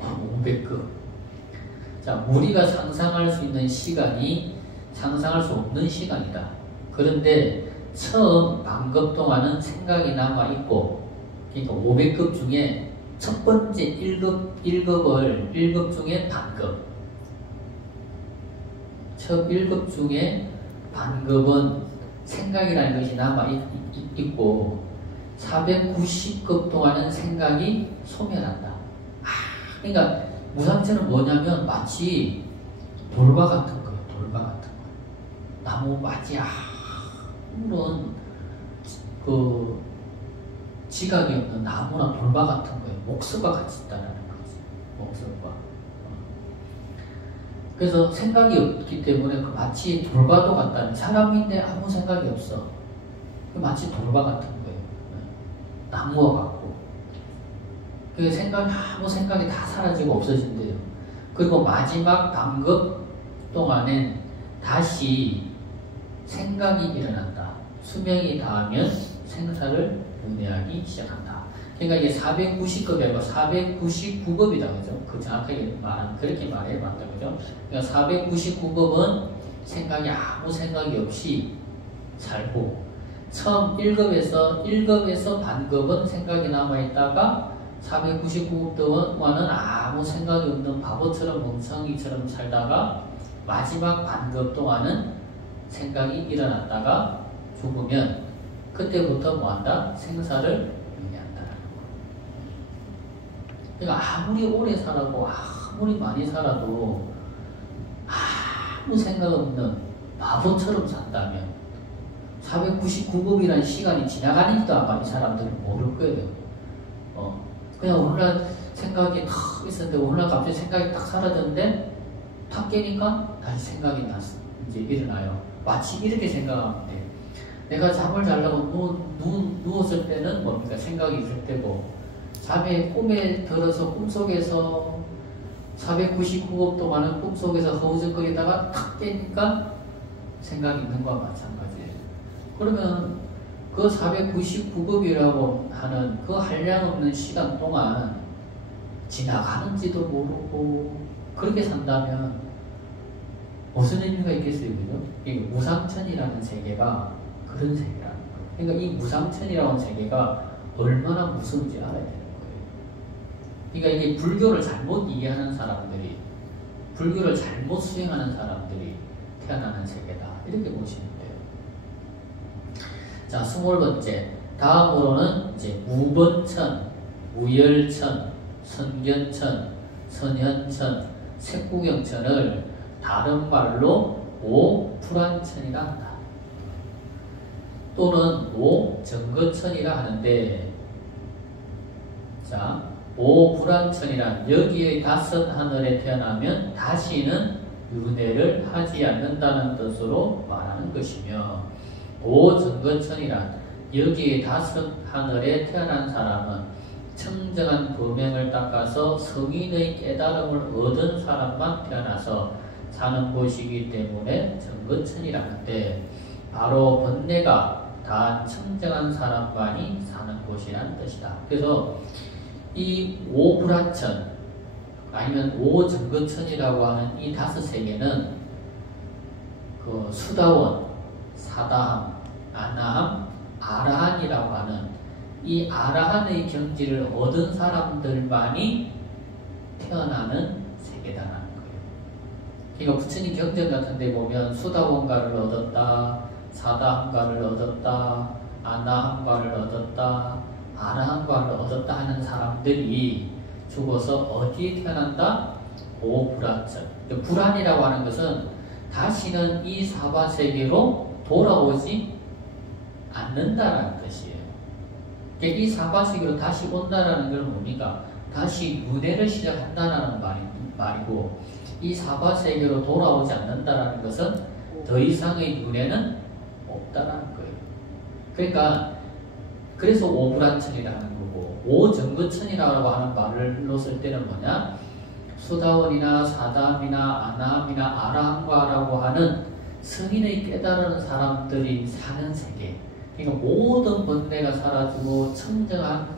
500급. 자, 우리가 상상할 수 있는 시간이 상상할 수 없는 시간이다. 그런데 처음 반급 동안은 생각이 남아있고, 그러니까 500급 중에 첫 번째 1급 중에 반급. 첫 1급 중에 반급은 생각이라는 것이 남아있고, 490급 동안은 생각이 소멸한다. 그러니까 무상천은 뭐냐면 마치 돌과 같은 거예요. 돌과 같은 거. 나무 마치 아무런 지각이 없는 나무나 돌과 같은 거예요. 목석과 같이 있다는 거지. 목석과. 그래서 생각이 없기 때문에 마치 돌과도 같다는, 사람인데 아무 생각이 없어. 마치 돌과 같은 거예요. 나무와 같고. 그 아무 생각이 다 사라지고 없어진대요. 그리고 마지막 반급 동안엔 다시 생각이 일어난다. 수명이 닿으면 생사를 분해하기 시작한다. 그러니까 이게 490급이 아니고 499급이다. 그죠? 그 정확하게 그렇게 말해야 맞다. 그죠? 그러니까 499급은 생각이 아무 생각이 없이 살고, 처음 1급에서 반급은 생각이 남아있다가 499급 동안은 아무 생각이 없는 바보처럼 멍청이처럼 살다가 마지막 반급 동안은 생각이 일어났다가 죽으면 그때부터 뭐한다? 생사를 의미한다라는 거. 그러니까 아무리 오래 살아도 아무리 많이 살아도 아무 생각 없는 바보처럼 산다면 499급이라는 시간이 지나가는지도 아마 이 사람들은 모를 거예요. 그냥 오늘날 생각이 탁 있었는데 오늘날 갑자기 생각이 딱 사라졌는데 탁 깨니까 다시 생각이 이제 일어나요. 마치 이렇게 생각하면 돼요. 내가 잠을 자려고 누웠을 때는 뭡니까? 생각이 있을 때고, 잠에 꿈에 들어서 꿈속에서 499급 동안은 꿈속에서 허우적거리다가 탁 깨니까 생각이 있는 거와 마찬가지예요. 그러면 그 499급이라고 하는 그 한량없는 시간 동안 지나가는지도 모르고 그렇게 산다면 무슨 의미가 있겠어요? 그죠? 이게 무상천이라는 세계가 그런 세계라는 거예요. 그러니까 이 무상천이라는 세계가 얼마나 무서운지 알아야 되는 거예요. 그러니까 이게 불교를 잘못 이해하는 사람들이, 불교를 잘못 수행하는 사람들이 태어나는 세계다. 이렇게 보시면 돼요. 자, 20번째. 다음으로는 이제 무번천, 무열천, 선견천, 선현천, 색구경천을 다른 말로 오불안천이라 한다. 또는 오정거천이라 하는데, 자, 오불안천이란 여기의 5 하늘에 태어나면 다시는 윤회를 하지 않는다는 뜻으로 말하는 것이며, 오정거천이란 여기의 5 하늘에 태어난 사람은 청정한 범행을 닦아서 성인의 깨달음을 얻은 사람만 태어나서 사는 곳이기 때문에 정거천이라는데, 바로 번뇌가 다 청정한 사람만이 사는 곳이라는 뜻이다. 그래서 이 오불안천 아니면 오정거천이라고 하는 이 5세계는 그 수다원, 사다함, 아나함, 아라한이라고 하는 이 아라한의 경지를 얻은 사람들만이 태어나는 세계다라는 거예요. 그러니까 부처님 경전 같은 데 보면 수다원가를 얻었다, 사다함가를 얻었다, 아나함가를 얻었다, 아라함가를 얻었다 하는 사람들이 죽어서 어디에 태어난다? 오불안천. 불안이라고 하는 것은 다시는 이 사바세계로 돌아오지 않는다라는 뜻이에요. 그러니까 이 사바세계로 다시 온다라는 건 뭡니까? 다시 윤회를 시작한다라는 말이고, 이 사바세계로 돌아오지 않는다라는 것은 더 이상의 윤회는 없다라는 거예요. 그러니까 그래서 오불안천이라는 거고, 오정거천이라고 하는 말로 쓸 때는 뭐냐? 수다원이나 사담이나 아나함이나 아라함과라고 하는 성인의 깨달은 사람들이 사는 세계, 그러니까 모든 번뇌가 사라지고 청정한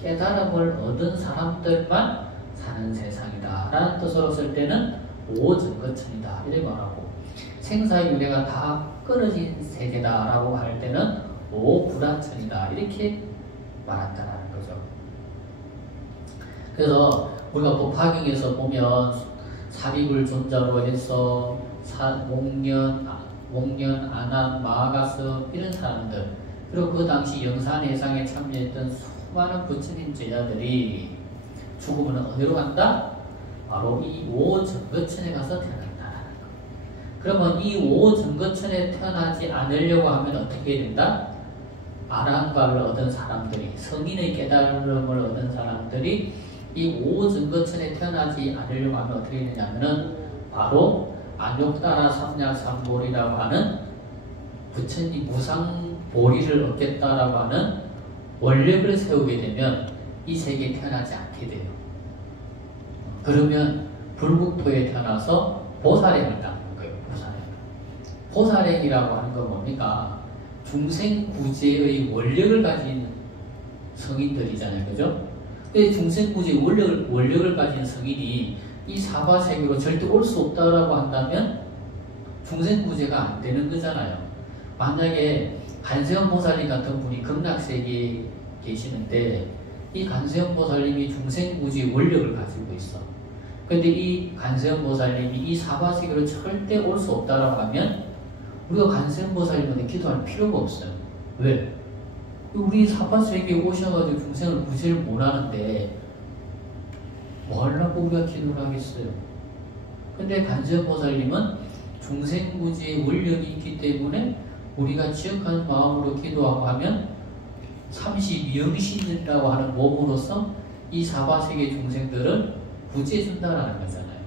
깨달음을 얻은 사람들만 사는 세상이다 라는 뜻으로 쓸 때는 오정거천이다 이렇게 말하고, 생사윤회가 다 끊어진 세계다 라고 할 때는 오불안천이다 이렇게 말한다는 거죠. 그래서 우리가 법화경에서 보면 사립을 존자로 해서 목련, 안암, 마가스 이런 사람들, 그리고 그 당시 영산회상에 참여했던 수많은 부처님 제자들이 죽으면 어디로 간다? 바로 이 오정거천에 가서 태어난다는 거. 그러면 이 오정거천에 태어나지 않으려고 하면 어떻게 된다? 아라한과를 얻은 사람들이, 성인의 깨달음을 얻은 사람들이 이 오정거천에 태어나지 않으려고 하면 어떻게 되냐면은 바로 안욕따라 삼약삼보리라고 하는 부처님 무상보리를 얻겠다라고 하는 원력을 세우게 되면 이 세계에 태어나지 않게 돼요. 그러면 불국토에 태어나서 보살행을 닦는 거예요. 보살행이라고 하는 건 뭡니까? 중생구제의 원력을 가진 성인들이잖아요. 그죠? 근데 중생부지 원력을 가진 성인이 이 사바세계로 절대 올 수 없다라고 한다면 중생부재가 안 되는 거잖아요. 만약에 간세음 보살님 같은 분이 극락세계에 계시는데 이 간세음 보살님이 중생부지 원력을 가지고 있어. 근데 이 간세음 보살님이 이 사바세계로 절대 올 수 없다라고 하면 우리가 간세음 보살님한테 기도할 필요가 없어요. 왜? 우리 사바세계에 오셔가지고 중생을 부재를 못하는데 뭐 하려고 우리가 기도를 하겠어요? 근데 간세음 보살님은 중생부지의 원력이 있기 때문에 우리가 지역하는 마음으로 기도하고 하면 32영신이라고 하는 몸으로서 이 사바세계 중생들을 구제해준다라는 거잖아요.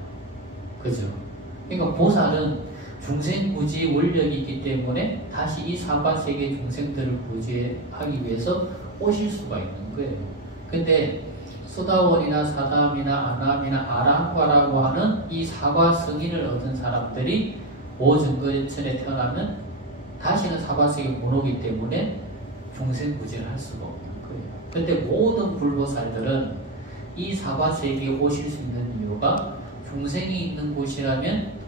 그죠? 그러니까 보살은 중생부지의 원력이 있기 때문에 다시 이 사바세계 중생들을 구제하기 위해서 오실 수가 있는 거예요. 근데 수다원이나 사담이나 아남이나 아라한과라고 하는 이 사과 승인을 얻은 사람들이 오증거천에 태어나면 다시는 사바세계 못 오기 때문에 중생부지를 할 수가 없는 거예요. 근데 모든 불보살들은 이 사바세계에 오실 수 있는 이유가 중생이 있는 곳이라면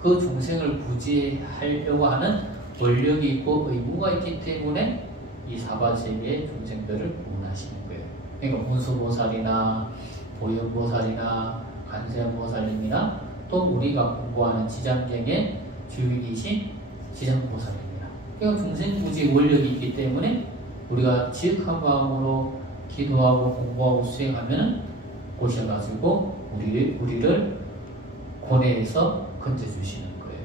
그 중생을 부지하려고 하는 원력이 있고 의무가 있기 때문에 이 사바세계의 중생들을 구원하시는 거예요. 그러니까 문수보살이나 보현보살이나 간세음보살님이나 또 우리가 공부하는 지장경의 주인이신 지장보살입니다. 그러니까 중생부지 원력이 있기 때문에 우리가 지극한 마음으로 기도하고 공부하고 수행하면 오셔가지고 우리를 고뇌에서 건져주시는 거예요.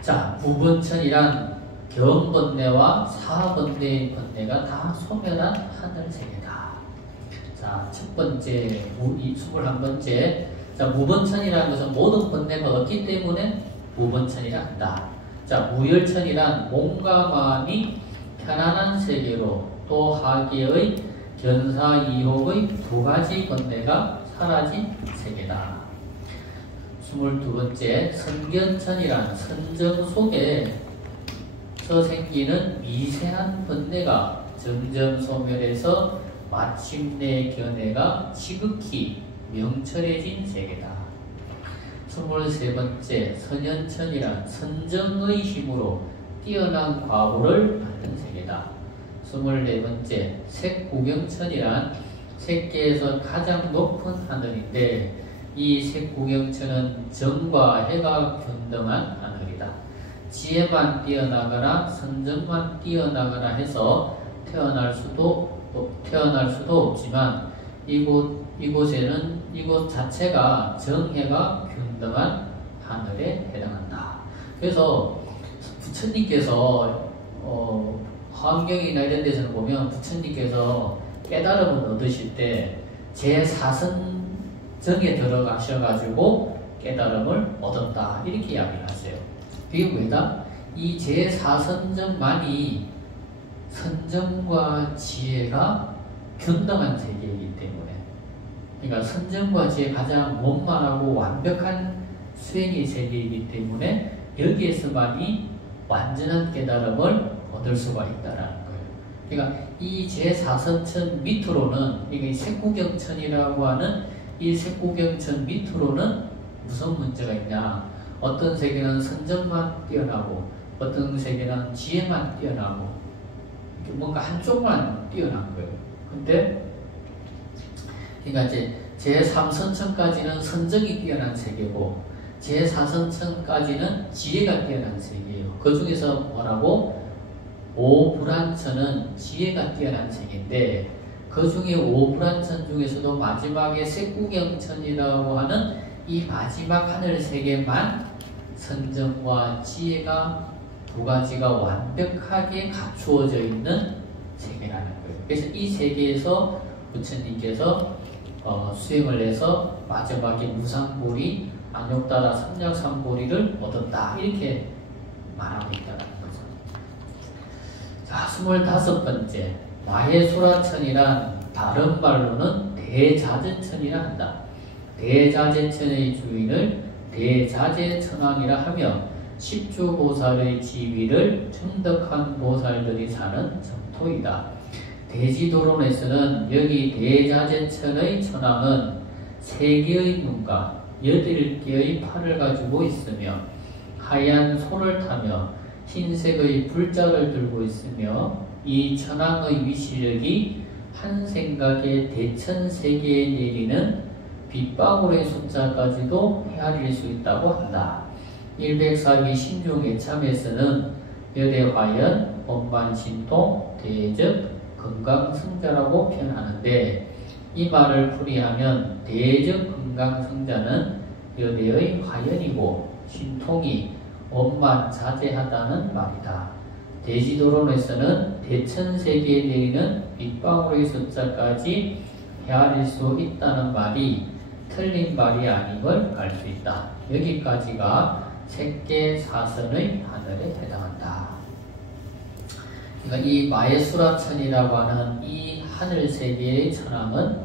자, 부번천이란 경번뇌와 사번뇌의 번뇌가 다 소멸한 하늘세계다. 자, 첫 번째, 21번째. 자, 무번천이라는 것은 모든 번뇌가 없기 때문에 무번천이라 한다. 자, 무열천이란 몸과 마음이 편안한 세계로 또 하계의 견사이혹의 두 가지 번뇌가 사라진 세계다. 22번째, 선견천이란 선정 속에서 생기는 미세한 번뇌가 점점 소멸해서 마침내 견해가 지극히 명철해진 세계다. 23번째, 선현천이란 선정의 힘으로 뛰어난 과보를 받는 세계다. 24번째, 색구경천이란 색계에서 가장 높은 하늘인데 이 색구경천은 정과 해가 균등한 하늘이다. 지혜만 뛰어나거나 선정만 뛰어나거나 해서 태어날 수도 없지만 이곳 자체가 정해가 균등한 하늘에 해당한다. 그래서 부처님께서 화엄경이나 이런 데서는 보면 부처님께서 깨달음을 얻으실 때 제4선정에 들어가셔가지고 깨달음을 얻었다 이렇게 이야기를 하세요. 그게 왜다? 이 제4선정만이 선정과 지혜가 균등한 세계이기 때문에, 그러니까 선정과 지혜 가장 원만하고 완벽한 수행의 세계이기 때문에 여기에서만이 완전한 깨달음을 얻을 수가 있다는 거예요. 그러니까 이 제4선천 밑으로는, 이게 색구경천이라고 하는 이 색구경천 밑으로는 무슨 문제가 있냐? 어떤 세계는 선정만 뛰어나고 어떤 세계는 지혜만 뛰어나고 뭔가 한쪽만 뛰어난 거예요. 근데 그러니까 이제 제3선천까지는 선정이 뛰어난 세계고 제4선천까지는 지혜가 뛰어난 세계예요. 그 중에서 뭐라고? 5불안천은 지혜가 뛰어난 세계인데 그 중에 5불안천 중에서도 마지막에 색구경천이라고 하는 이 마지막 하늘 세계만 선정과 지혜가 두 가지가 완벽하게 갖추어져 있는 세계라는 거예요. 그래서 이 세계에서 부처님께서 수행을 해서 마지막에 무상보리, 안욕따라 삼략삼보리를 얻었다 이렇게 말하고 있다는 거죠. 자, 25번째, 마해수라천이란 다른 말로는 대자재천이라 한다. 대자재천의 주인을 대자재천왕이라 하며 십주보살의 지위를 충덕한 보살들이 사는 정토이다. 대지도론에서는 여기 대자재천의 천왕은 3개의 눈과 8개의 팔을 가지고 있으며 하얀 소를 타며 흰색의 불자를 들고 있으며 이 천왕의 위시력이 한 생각에 대천세계에 내리는 빗방울의 숫자까지도 헤아릴 수 있다고 한다. 104기 신중애참에서는 여대화연, 원만신통, 대적, 건강성자라고 표현하는데 이 말을 풀이하면 대적 건강성자는 여대의 화연이고 신통이 원만자재하다는 말이다. 대지도론에서는 대천세계에 내리는 빗방울의 숫자까지 헤아릴 수 있다는 말이 틀린 말이 아님을 알 수 있다. 여기까지가 색계사선의 하늘에 해당한다. 그러니까 이 마예수라천이라고 하는 이 하늘세계의 천왕은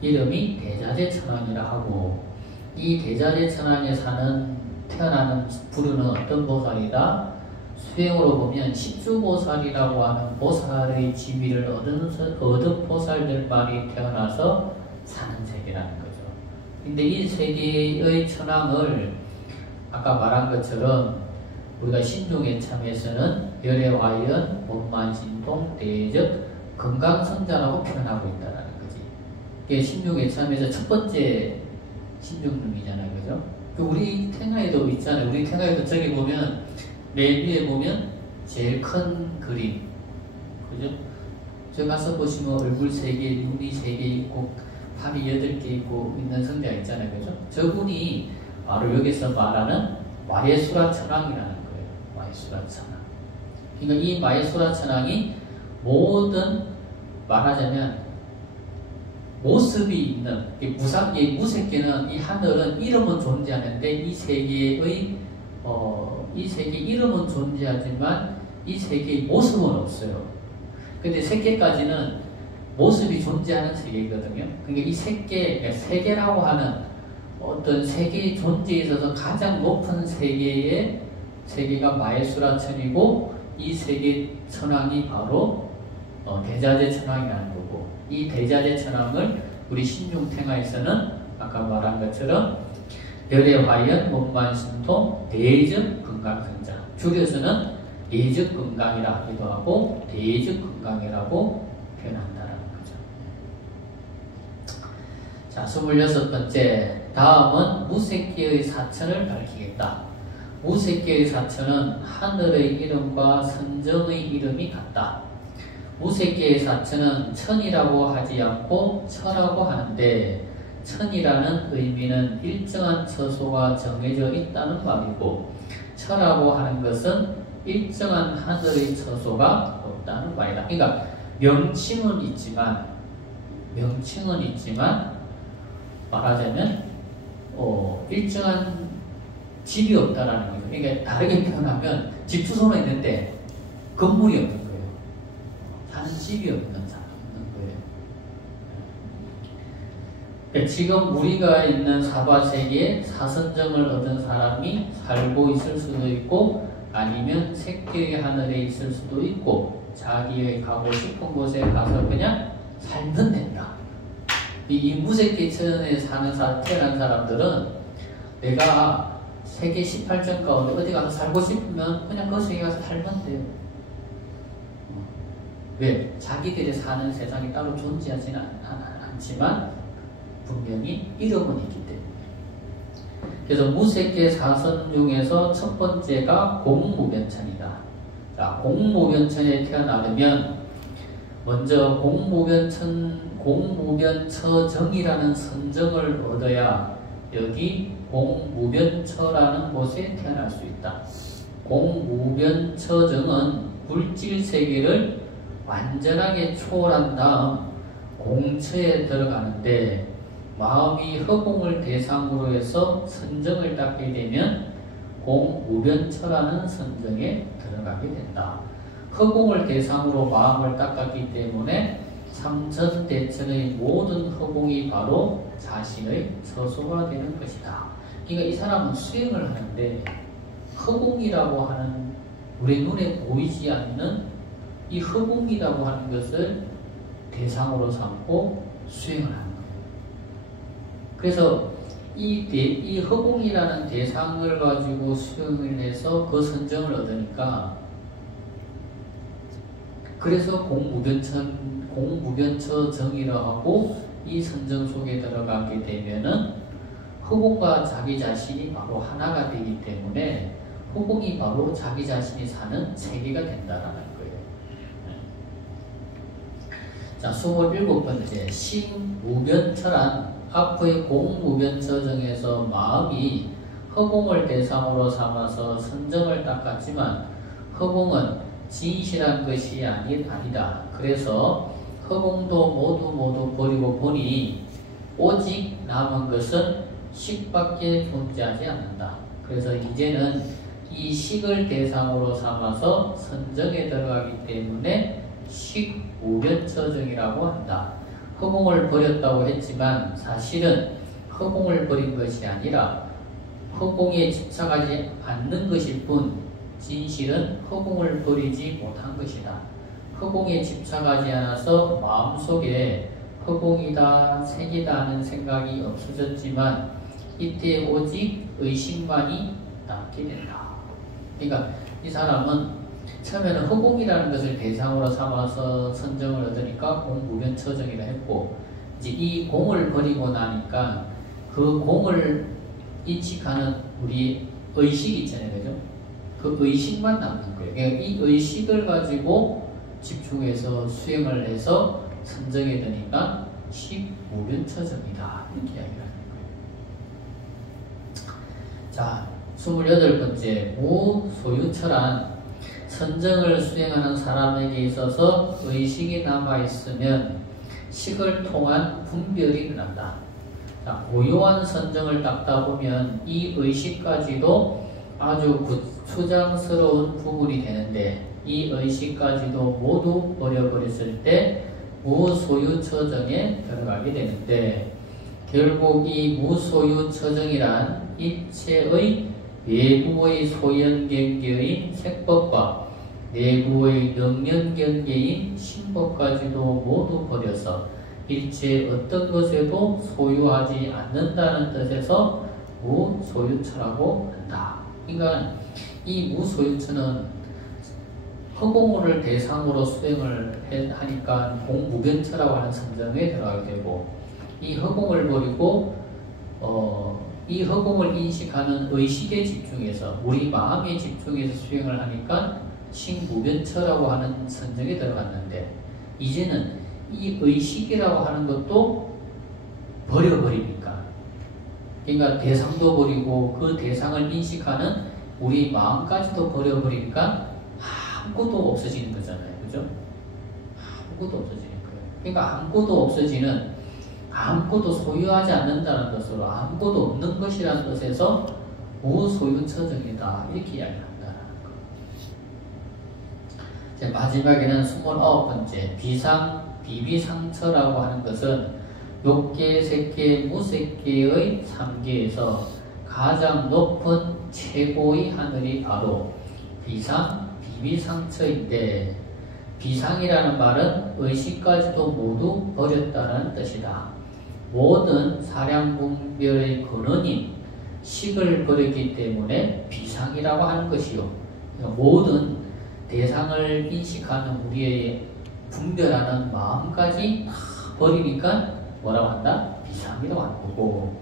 이름이 대자재천왕이라 하고 이 대자재천왕에 태어나는 부르는 어떤 보살이다? 수행으로 보면 십주보살이라고 하는 보살의 지위를 얻은 보살들만이 태어나서 사는 세계라는 거죠. 근데 이 세계의 천왕을 아까 말한 것처럼 우리가 신중애참에서는 열애화연, 원만신통, 대적, 건강성자라고 표현하고 있다는 거지. 이게 신중애참에서 첫 번째 신중lum이잖아요. 그죠? 우리 탱하에도 있잖아요. 우리 탱하에도 저기 보면 맨 위에 보면 제일 큰 그림, 그죠? 저 가서 보시면 얼굴 3개, 눈이 3개 있고 팔이 8개 있고 있는 성자 있잖아요, 그죠? 저분이 바로 여기서 말하는 마예수라천왕이라는 거예요. 마예수라천왕. 그러니까 이 마예수라천왕이 모든 말하자면 모습이 있는 무색계는 이 하늘은 이름은 존재하는데 이 세계의 이 세계 이름은 존재하지만 이 세계의 모습은 없어요. 근데 색계까지는 모습이 존재하는 세계거든요. 그러니까 이 세계라고 하는 어떤 세계의 존재에 있어서 가장 높은 세계가 마예수라천이고 이 세계 천왕이 바로 대자재천왕이라는 거고 이 대자재천왕을 우리 신중탱화에서는 아까 말한 것처럼 열애화연, 원만신통, 대적, 건강성자 줄여서는 대적 건강이라 하기도 하고 대적 건강이라고 표현한다는 거죠. 자, 26번째 다음은 무색계의 사천을 밝히겠다. 무색계의 사천은 하늘의 이름과 선정의 이름이 같다. 무색계의 사천은 천이라고 하지 않고 처라고 하는데 천이라는 의미는 일정한 처소가 정해져 있다는 말이고 처라고 하는 것은 일정한 하늘의 처소가 없다는 말이다. 그러니까 명칭은 있지만 말하자면 일정한 집이 없다라는 거죠. 그러니까 다르게 표현하면 집 주소는 있는데 건물이 없는 거예요. 사는 집이 없는 거예요. 그러니까 지금 우리가 있는 사바세계에 사선정을 얻은 사람이 살고 있을 수도 있고 아니면 색계의 하늘에 있을 수도 있고 자기의 가고 싶은 곳에 가서 그냥 살면 된다. 이 무색계천에 태어난 사람들은 내가 세계 18정 가운데 어디 가서 살고 싶으면 그냥 그 세계 가서 살면 돼요. 왜? 자기들이 사는 세상이 따로 존재하지는 않지만 분명히 이름은 있기 때문에. 그래서 무색계 사선 중에서 첫 번째가 공무변천이다. 자, 공무변천에 태어나려면 먼저 공무변처정이라는 선정을 얻어야 여기 공무변처라는 곳에 태어날 수 있다. 공무변처정은 물질세계를 완전하게 초월한 다음 공처에 들어가는데 마음이 허공을 대상으로 해서 선정을 닦게 되면 공무변처라는 선정에 들어가게 된다. 허공을 대상으로 마음을 닦았기 때문에 삼천대천의 모든 허공이 바로 자신의 처소가 되는 것이다. 그러니까 이 사람은 수행을 하는데 허공이라고 하는 우리 눈에 보이지 않는 이 허공이라고 하는 것을 대상으로 삼고 수행을 하는 거예요. 그래서 이 허공이라는 대상을 가지고 수행을 해서 그 선정을 얻으니까 그래서 공무변처 정의라 하고 이 선정 속에 들어가게 되면은 허공과 자기 자신이 바로 하나가 되기 때문에 허공이 바로 자기 자신이 사는 세계가 된다라는 거예요. 자, 27번째 신무변처란 앞의 공무변처 정에서 마음이 허공을 대상으로 삼아서 선정을 닦았지만 허공은 진실한 것이 아니다. 그래서 허공도 모두 버리고 보니 오직 남은 것은 식밖에 존재하지 않는다. 그래서 이제는 이 식을 대상으로 삼아서 선정에 들어가기 때문에 식무변처정이라고 한다. 허공을 버렸다고 했지만 사실은 허공을 버린 것이 아니라 허공에 집착하지 않는 것일 뿐 진실은 허공을 버리지 못한 것이다. 허공에 집착하지 않아서 마음속에 허공이다, 색이다 하는 생각이 없어졌지만 이때 오직 의식만이 남게 된다. 그러니까 이 사람은 처음에는 허공이라는 것을 대상으로 삼아서 선정을 얻으니까 공무변처정이라 했고 이제 이 공을 버리고 나니까 그 공을 인식하는 우리 의식이 있잖아요. 그죠? 그 의식만 남는 거예요. 그러니까 이 의식을 가지고 집중해서 수행을 해서 선정에 드니까 식무변처정이다. 이렇게 이야기를 하는 거예요. 자, 28번째 무소유처란 선정을 수행하는 사람에게 있어서 의식이 남아있으면 식을 통한 분별이 일어난다. 자, 고요한 선정을 닦다 보면 이 의식까지도 아주 추장스러운 부분이 되는데 이 의식까지도 모두 버려버렸을 때 무소유처정에 들어가게 되는데 결국 이 무소유처정이란 입체의 외부의 소연경계인 색법과 내부의 능연경계인 신법까지도 모두 버려서 일체 어떤 것에도 소유하지 않는다는 뜻에서 무소유처라고 한다. 그러니까 이 무소유처는 허공을 대상으로 수행을 하니까 공무변처라고 하는 선정에 들어가게 되고 이 허공을 버리고 이 허공을 인식하는 의식에 집중해서 우리 마음에 집중해서 수행을 하니까 식무변처라고 하는 선정에 들어갔는데 이제는 이 의식이라고 하는 것도 버려버리니까 그러니까 대상도 버리고 그 대상을 인식하는 우리 마음까지도 버려버리니까 아무것도 없어지는 거잖아요. 그죠? 아무것도 없어지는 거예요. 그러니까 아무것도 없어지는 아무것도 소유하지 않는다는 뜻으로 아무것도 없는 것이라는 뜻에서 무소유처정이다. 이렇게 이야기한다는 거. 마지막에는 29번째 비비상처라고 하는 것은 욕계, 색계, 무색계의 3계에서 가장 높은 최고의 하늘이 바로 비비상처인데 비상이라는 말은 의식까지도 모두 버렸다는 뜻이다. 모든 사량분별의 근원인 식을 버렸기 때문에 비상이라고 하는 것이요. 그러니까 모든 대상을 인식하는 우리의 분별하는 마음까지 다 버리니까 뭐라고 한다? 비상이라고 하는 거고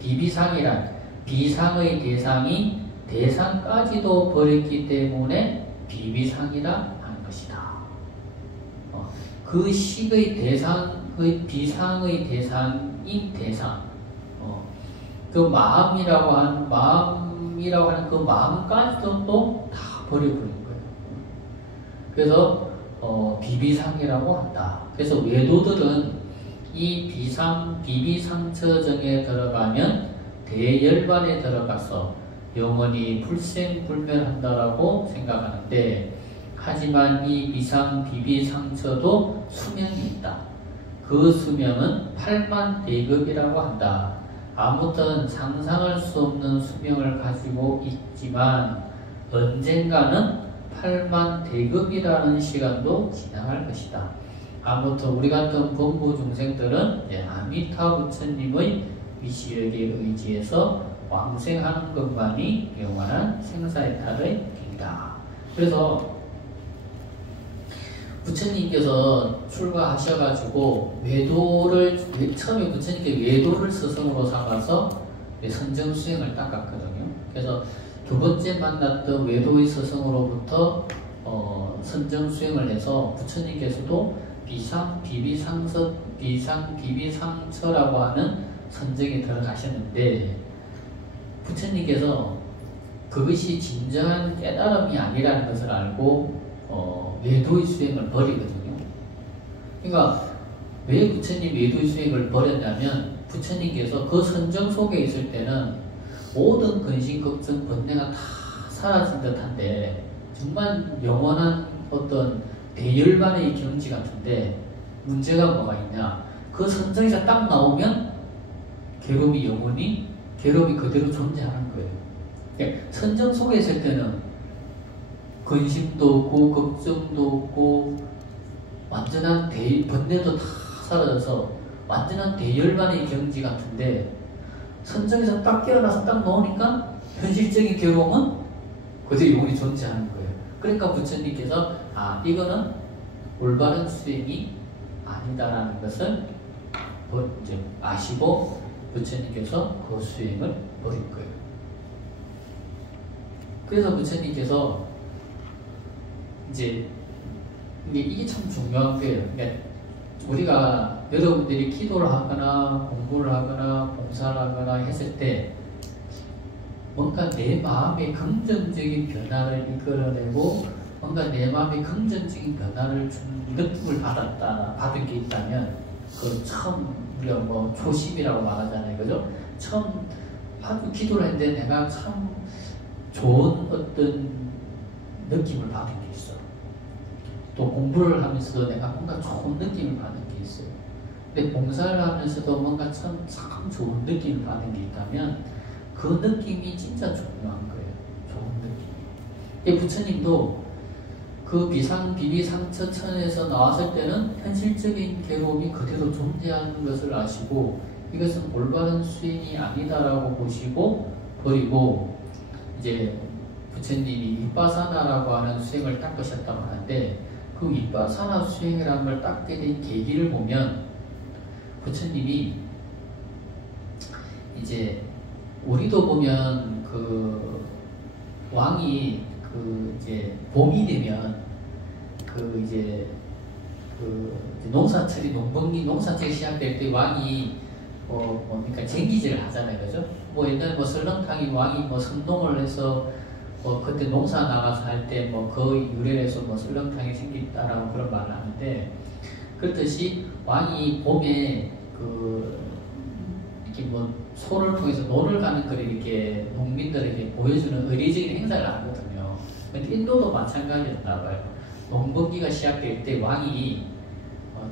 비비상이란 비상의 대상이 대상까지도 버렸기 때문에 비비상이라 하는 것이다. 그 식의 대상의 비상의 대상인 대상 그 마음이라고 하는 그 마음까지도 또 다 버려버린 거예요. 그래서 비비상이라고 한다. 그래서 외도들은 이 비비상처정에 들어가면 대열반에 들어가서 영원히 불생불멸한다라고 생각하는데 하지만 이 비비상처도 수명이 있다. 그 수명은 8만 대급이라고 한다. 아무튼 상상할 수 없는 수명을 가지고 있지만 언젠가는 8만 대급이라는 시간도 지나갈 것이다. 아무튼 우리 같은 범부 중생들은 아미타 부처님의 위시력에 의지해서 왕생하는 것만이 영원한 생사해탈의 길이다. 그래서 부처님께서 출가하셔가지고 처음에 부처님께 외도를 스승으로 삼아서 선정수행을 닦았거든요. 그래서 두 번째 만났던 외도의 스승으로부터 선정수행을 해서 부처님께서도 비비상처라고 하는 선정에 들어가셨는데, 부처님께서 그것이 진정한 깨달음이 아니라는 것을 알고 외도의 수행을 버리거든요. 그러니까 왜 부처님 외도의 수행을 버렸냐면, 부처님께서 그 선정 속에 있을 때는 모든 근심, 걱정, 번뇌가 다 사라진 듯한데 정말 영원한 어떤 대열반의 경지 같은데, 문제가 뭐가 있냐, 그 선정에서 딱 나오면 괴로움이 그대로 존재하는 거예요. 그러니까 선정 속에 있을 때는 근심도 없고 걱정도 없고 완전한 번뇌도 다 사라져서 완전한 대열반의 경지 같은데, 선정에서 딱 깨어나서 딱 나오니까 현실적인 괴로움은 그대로 영원히 존재하는 거예요. 그러니까 부처님께서 이거는 올바른 수행이 아니다라는 것을 이제 아시고 부처님께서 그 수행을 버린 거예요. 그래서 부처님께서 이제 이게 참 중요한 거예요. 그러니까 우리가 여러분들이 기도를 하거나 공부를 하거나 봉사를 하거나 했을 때 뭔가 내 마음의 긍정적인 변화를 이끌어내고 뭔가 내 마음의 긍정적인 변화를 주는 느낌을 받은 게 있다면, 그 처음 우리가 뭐 초심이라고 말하잖아요, 그죠? 처음 아주 기도를 했는데 내가 참 좋은 어떤 느낌을 받은 게 있어. 또 공부를 하면서도 내가 뭔가 좋은 느낌을 받은 게 있어요. 근데 봉사를 하면서도 뭔가 참 좋은 느낌을 받은 게 있다면 그 느낌이 진짜 중요한 거예요. 좋은 느낌. 부처님도 그 비비상처천에서 나왔을 때는 현실적인 괴로움이 그대로 존재하는 것을 아시고 이것은 올바른 수행이 아니다라고 보시고 버리고, 이제 부처님이 윗바사나라고 하는 수행을 닦으셨다고 하는데, 그 윗바사나 수행이라는 걸 닦게 된 계기를 보면, 부처님이 이제 우리도 보면 그 왕이 이제 봄이 되면 이제 농사철이 농사철이 시작될 때 왕이 뭡니까 쟁기질을 하잖아요, 그죠? 옛날 설렁탕이 왕이 선농을 해서 그때 농사 나가서 할 때 그 유래에서 설렁탕이 생겼다라고 그런 말을 하는데, 그렇듯이 왕이 봄에 이렇게 소를 통해서 논을 가는 걸 이렇게 농민들에게 보여주는 의례적인 행사를 하거든요. 근데 인도도 마찬가지였나 봐요. 농번기가 시작될 때 왕이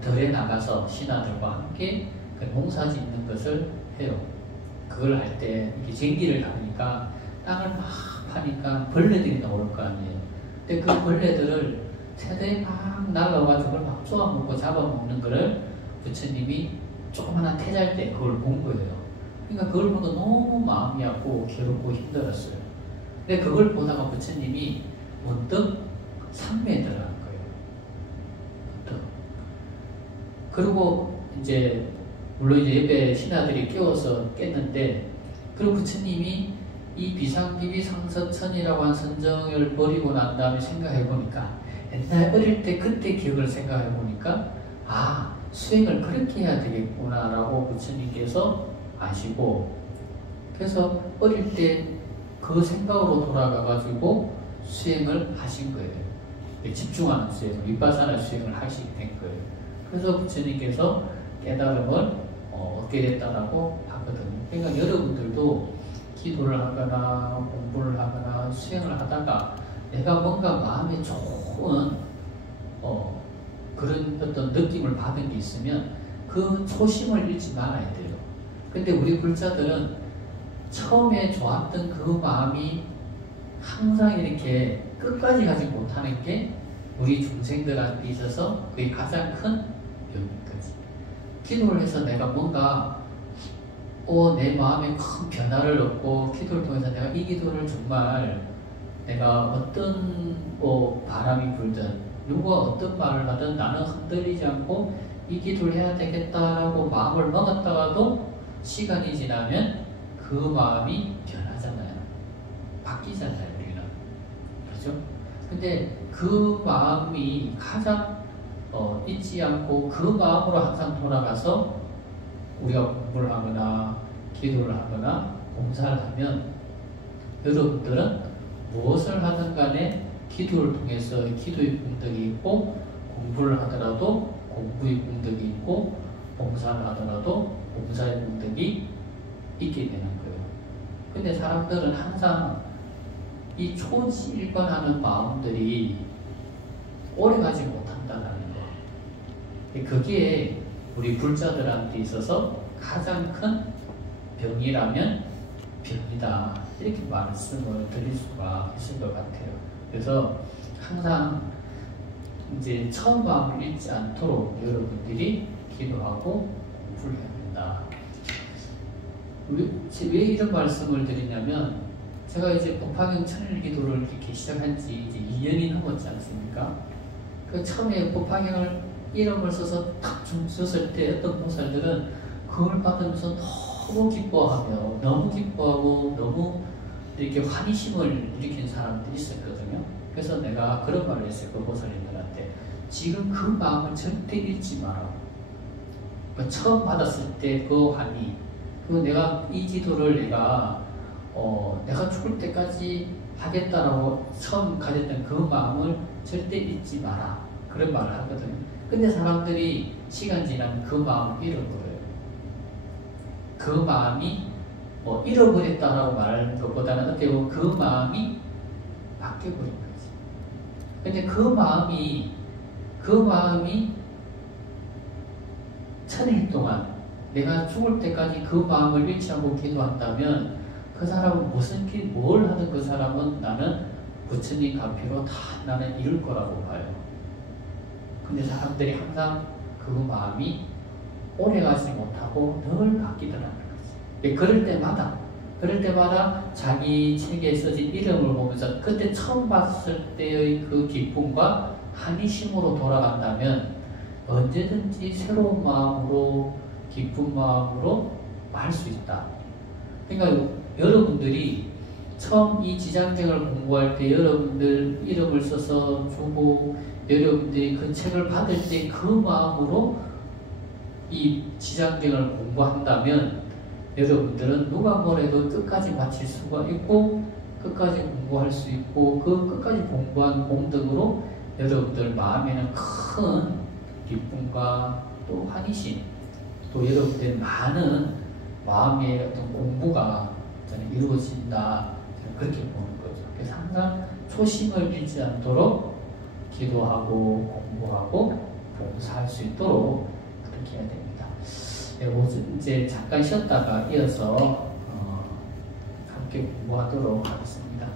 덜에 나가서 신하들과 함께 그 농사 짓는 것을 해요. 그걸 할 때 이렇게 쟁기를 가니까 땅을 막 파니까 벌레들이 나올 거 아니에요. 근데 그 벌레들을 새들이 막 나가가지고 그걸 막 쪼아먹고 잡아먹는 거를 부처님이 조그마한 태잘 때 그걸 본 거예요. 그러니까 그걸 보고 너무 마음이 아프고 괴롭고 힘들었어요. 근데 그걸 보다가 부처님이 문득 삼매에 들어간 거예요. 문득. 그리고 이제 물론 이제 옆에 신하들이 깨워서 깼는데, 그리고 부처님이 이 비비상서천이라고 한 선정을 버리고 난 다음에 생각해 보니까, 옛날 어릴 때 그때 기억을 생각해 보니까 수행을 그렇게 해야 되겠구나라고 부처님께서 아시고, 그래서 어릴 때 그 생각으로 돌아가가지고 수행을 하신 거예요. 집중하는 수행을, 윗바사나 수행을 하시게 된 거예요. 그래서 부처님께서 깨달음을 얻게 됐다라고 하거든요. 그러니까 여러분들도 기도를 하거나 공부를 하거나 수행을 하다가 내가 뭔가 마음에 좋은 그런 어떤 느낌을 받은 게 있으면 그 초심을 잃지 말아야 돼요. 근데 우리 불자들은 처음에 좋았던 그 마음이 항상 이렇게 끝까지 가지 못하는 게 우리 중생들한테 있어서 그게 가장 큰 병인 거지. 기도를 해서 내가 뭔가 내 마음에 큰 변화를 얻고 기도를 통해서 내가 이 기도를 정말 내가 어떤 바람이 불든 누가 어떤 말을 하든 나는 흔들리지 않고 이 기도를 해야 되겠다라고 마음을 먹었다가도 시간이 지나면 그 마음이 변하잖아요. 바뀌잖아요, 우리는. 그렇죠? 근데 그 마음이 가장 잊지 않고 그 마음으로 항상 돌아가서 우리가 공부를 하거나 기도를 하거나 봉사를 하면 여러분들은 무엇을 하든 간에 기도를 통해서 기도의功德이 있고 공부를 하더라도 공부의功德이 있고 봉사를 하더라도 봉사의功德이 있게 되는 거예요. 근데 사람들은 항상 이 초지일관하는 마음들이 오래가지 못한다는 거. 그게 우리 불자들한테 있어서 가장 큰 병이라면 병이다. 이렇게 말씀을 드릴 수가 있을 것 같아요. 그래서 항상 이제 처음 마음을 잃지 않도록 여러분들이 기도하고 공부를 해야 된다. 왜 이런 말씀을 드리냐면 제가 이제 법화경 천일 기도를 이렇게 시작한 지 이제 2년이 넘었지 않습니까? 그 처음에 법화경을 이름을 써서 탁 썼을 때 어떤 보살들은 그걸 받으면서 너무 기뻐하며 너무 기뻐하고 너무 이렇게 환희심을 일으킨 사람들이 있었거든요. 그래서 내가 그런 말을 했어요. 그 보살님들한테 지금 그 마음을 절대 잃지 마라. 처음 받았을 때 그 환희, 내가 이 기도를 내가 죽을 때까지 하겠다라고 처음 가졌던 그 마음을 절대 잊지 마라. 그런 말을 하거든요. 근데 사람들이 시간 지나면 그 마음을 잃어버려요. 그 마음이 잃어버렸다라고 말하는 것보다는 어떻게 보면 그 마음이 바뀌어버린 거지. 근데 그 마음이 천일 동안 내가 죽을 때까지 그 마음을 잃지 않고 기도한다면 그 사람은 뭘 하든 그 사람은 나는 부처님 가피로 다 나는 이룰 거라고 봐요. 근데 사람들이 항상 그 마음이 오래가지 못하고 늘 바뀌더라는 거지. 그럴 때마다 자기 책에 써진 이름을 보면서 그때 처음 봤을 때의 그 기쁨과 한이심으로 돌아간다면 언제든지 새로운 마음으로 기쁜 마음으로 할 수 있다. 그러니까 여러분들이 처음 이 지장경을 공부할 때 여러분들 이름을 써서 주고 여러분들이 그 책을 받을 때 그 마음으로 이 지장경을 공부한다면 여러분들은 누가 뭐래도 끝까지 마칠 수가 있고 끝까지 공부할 수 있고 그 끝까지 공부한功德으로 여러분들 마음에는 큰 기쁨과 또 환희심 또 여러분들의 많은 마음의 어떤 공부가 저는 이루어진다. 저는 그렇게 보는 거죠. 그래서 항상 초심을 잃지 않도록 기도하고 공부하고 봉사할 수 있도록 그렇게 해야 됩니다. 네, 이제 잠깐 쉬었다가 이어서 함께 공부하도록 하겠습니다.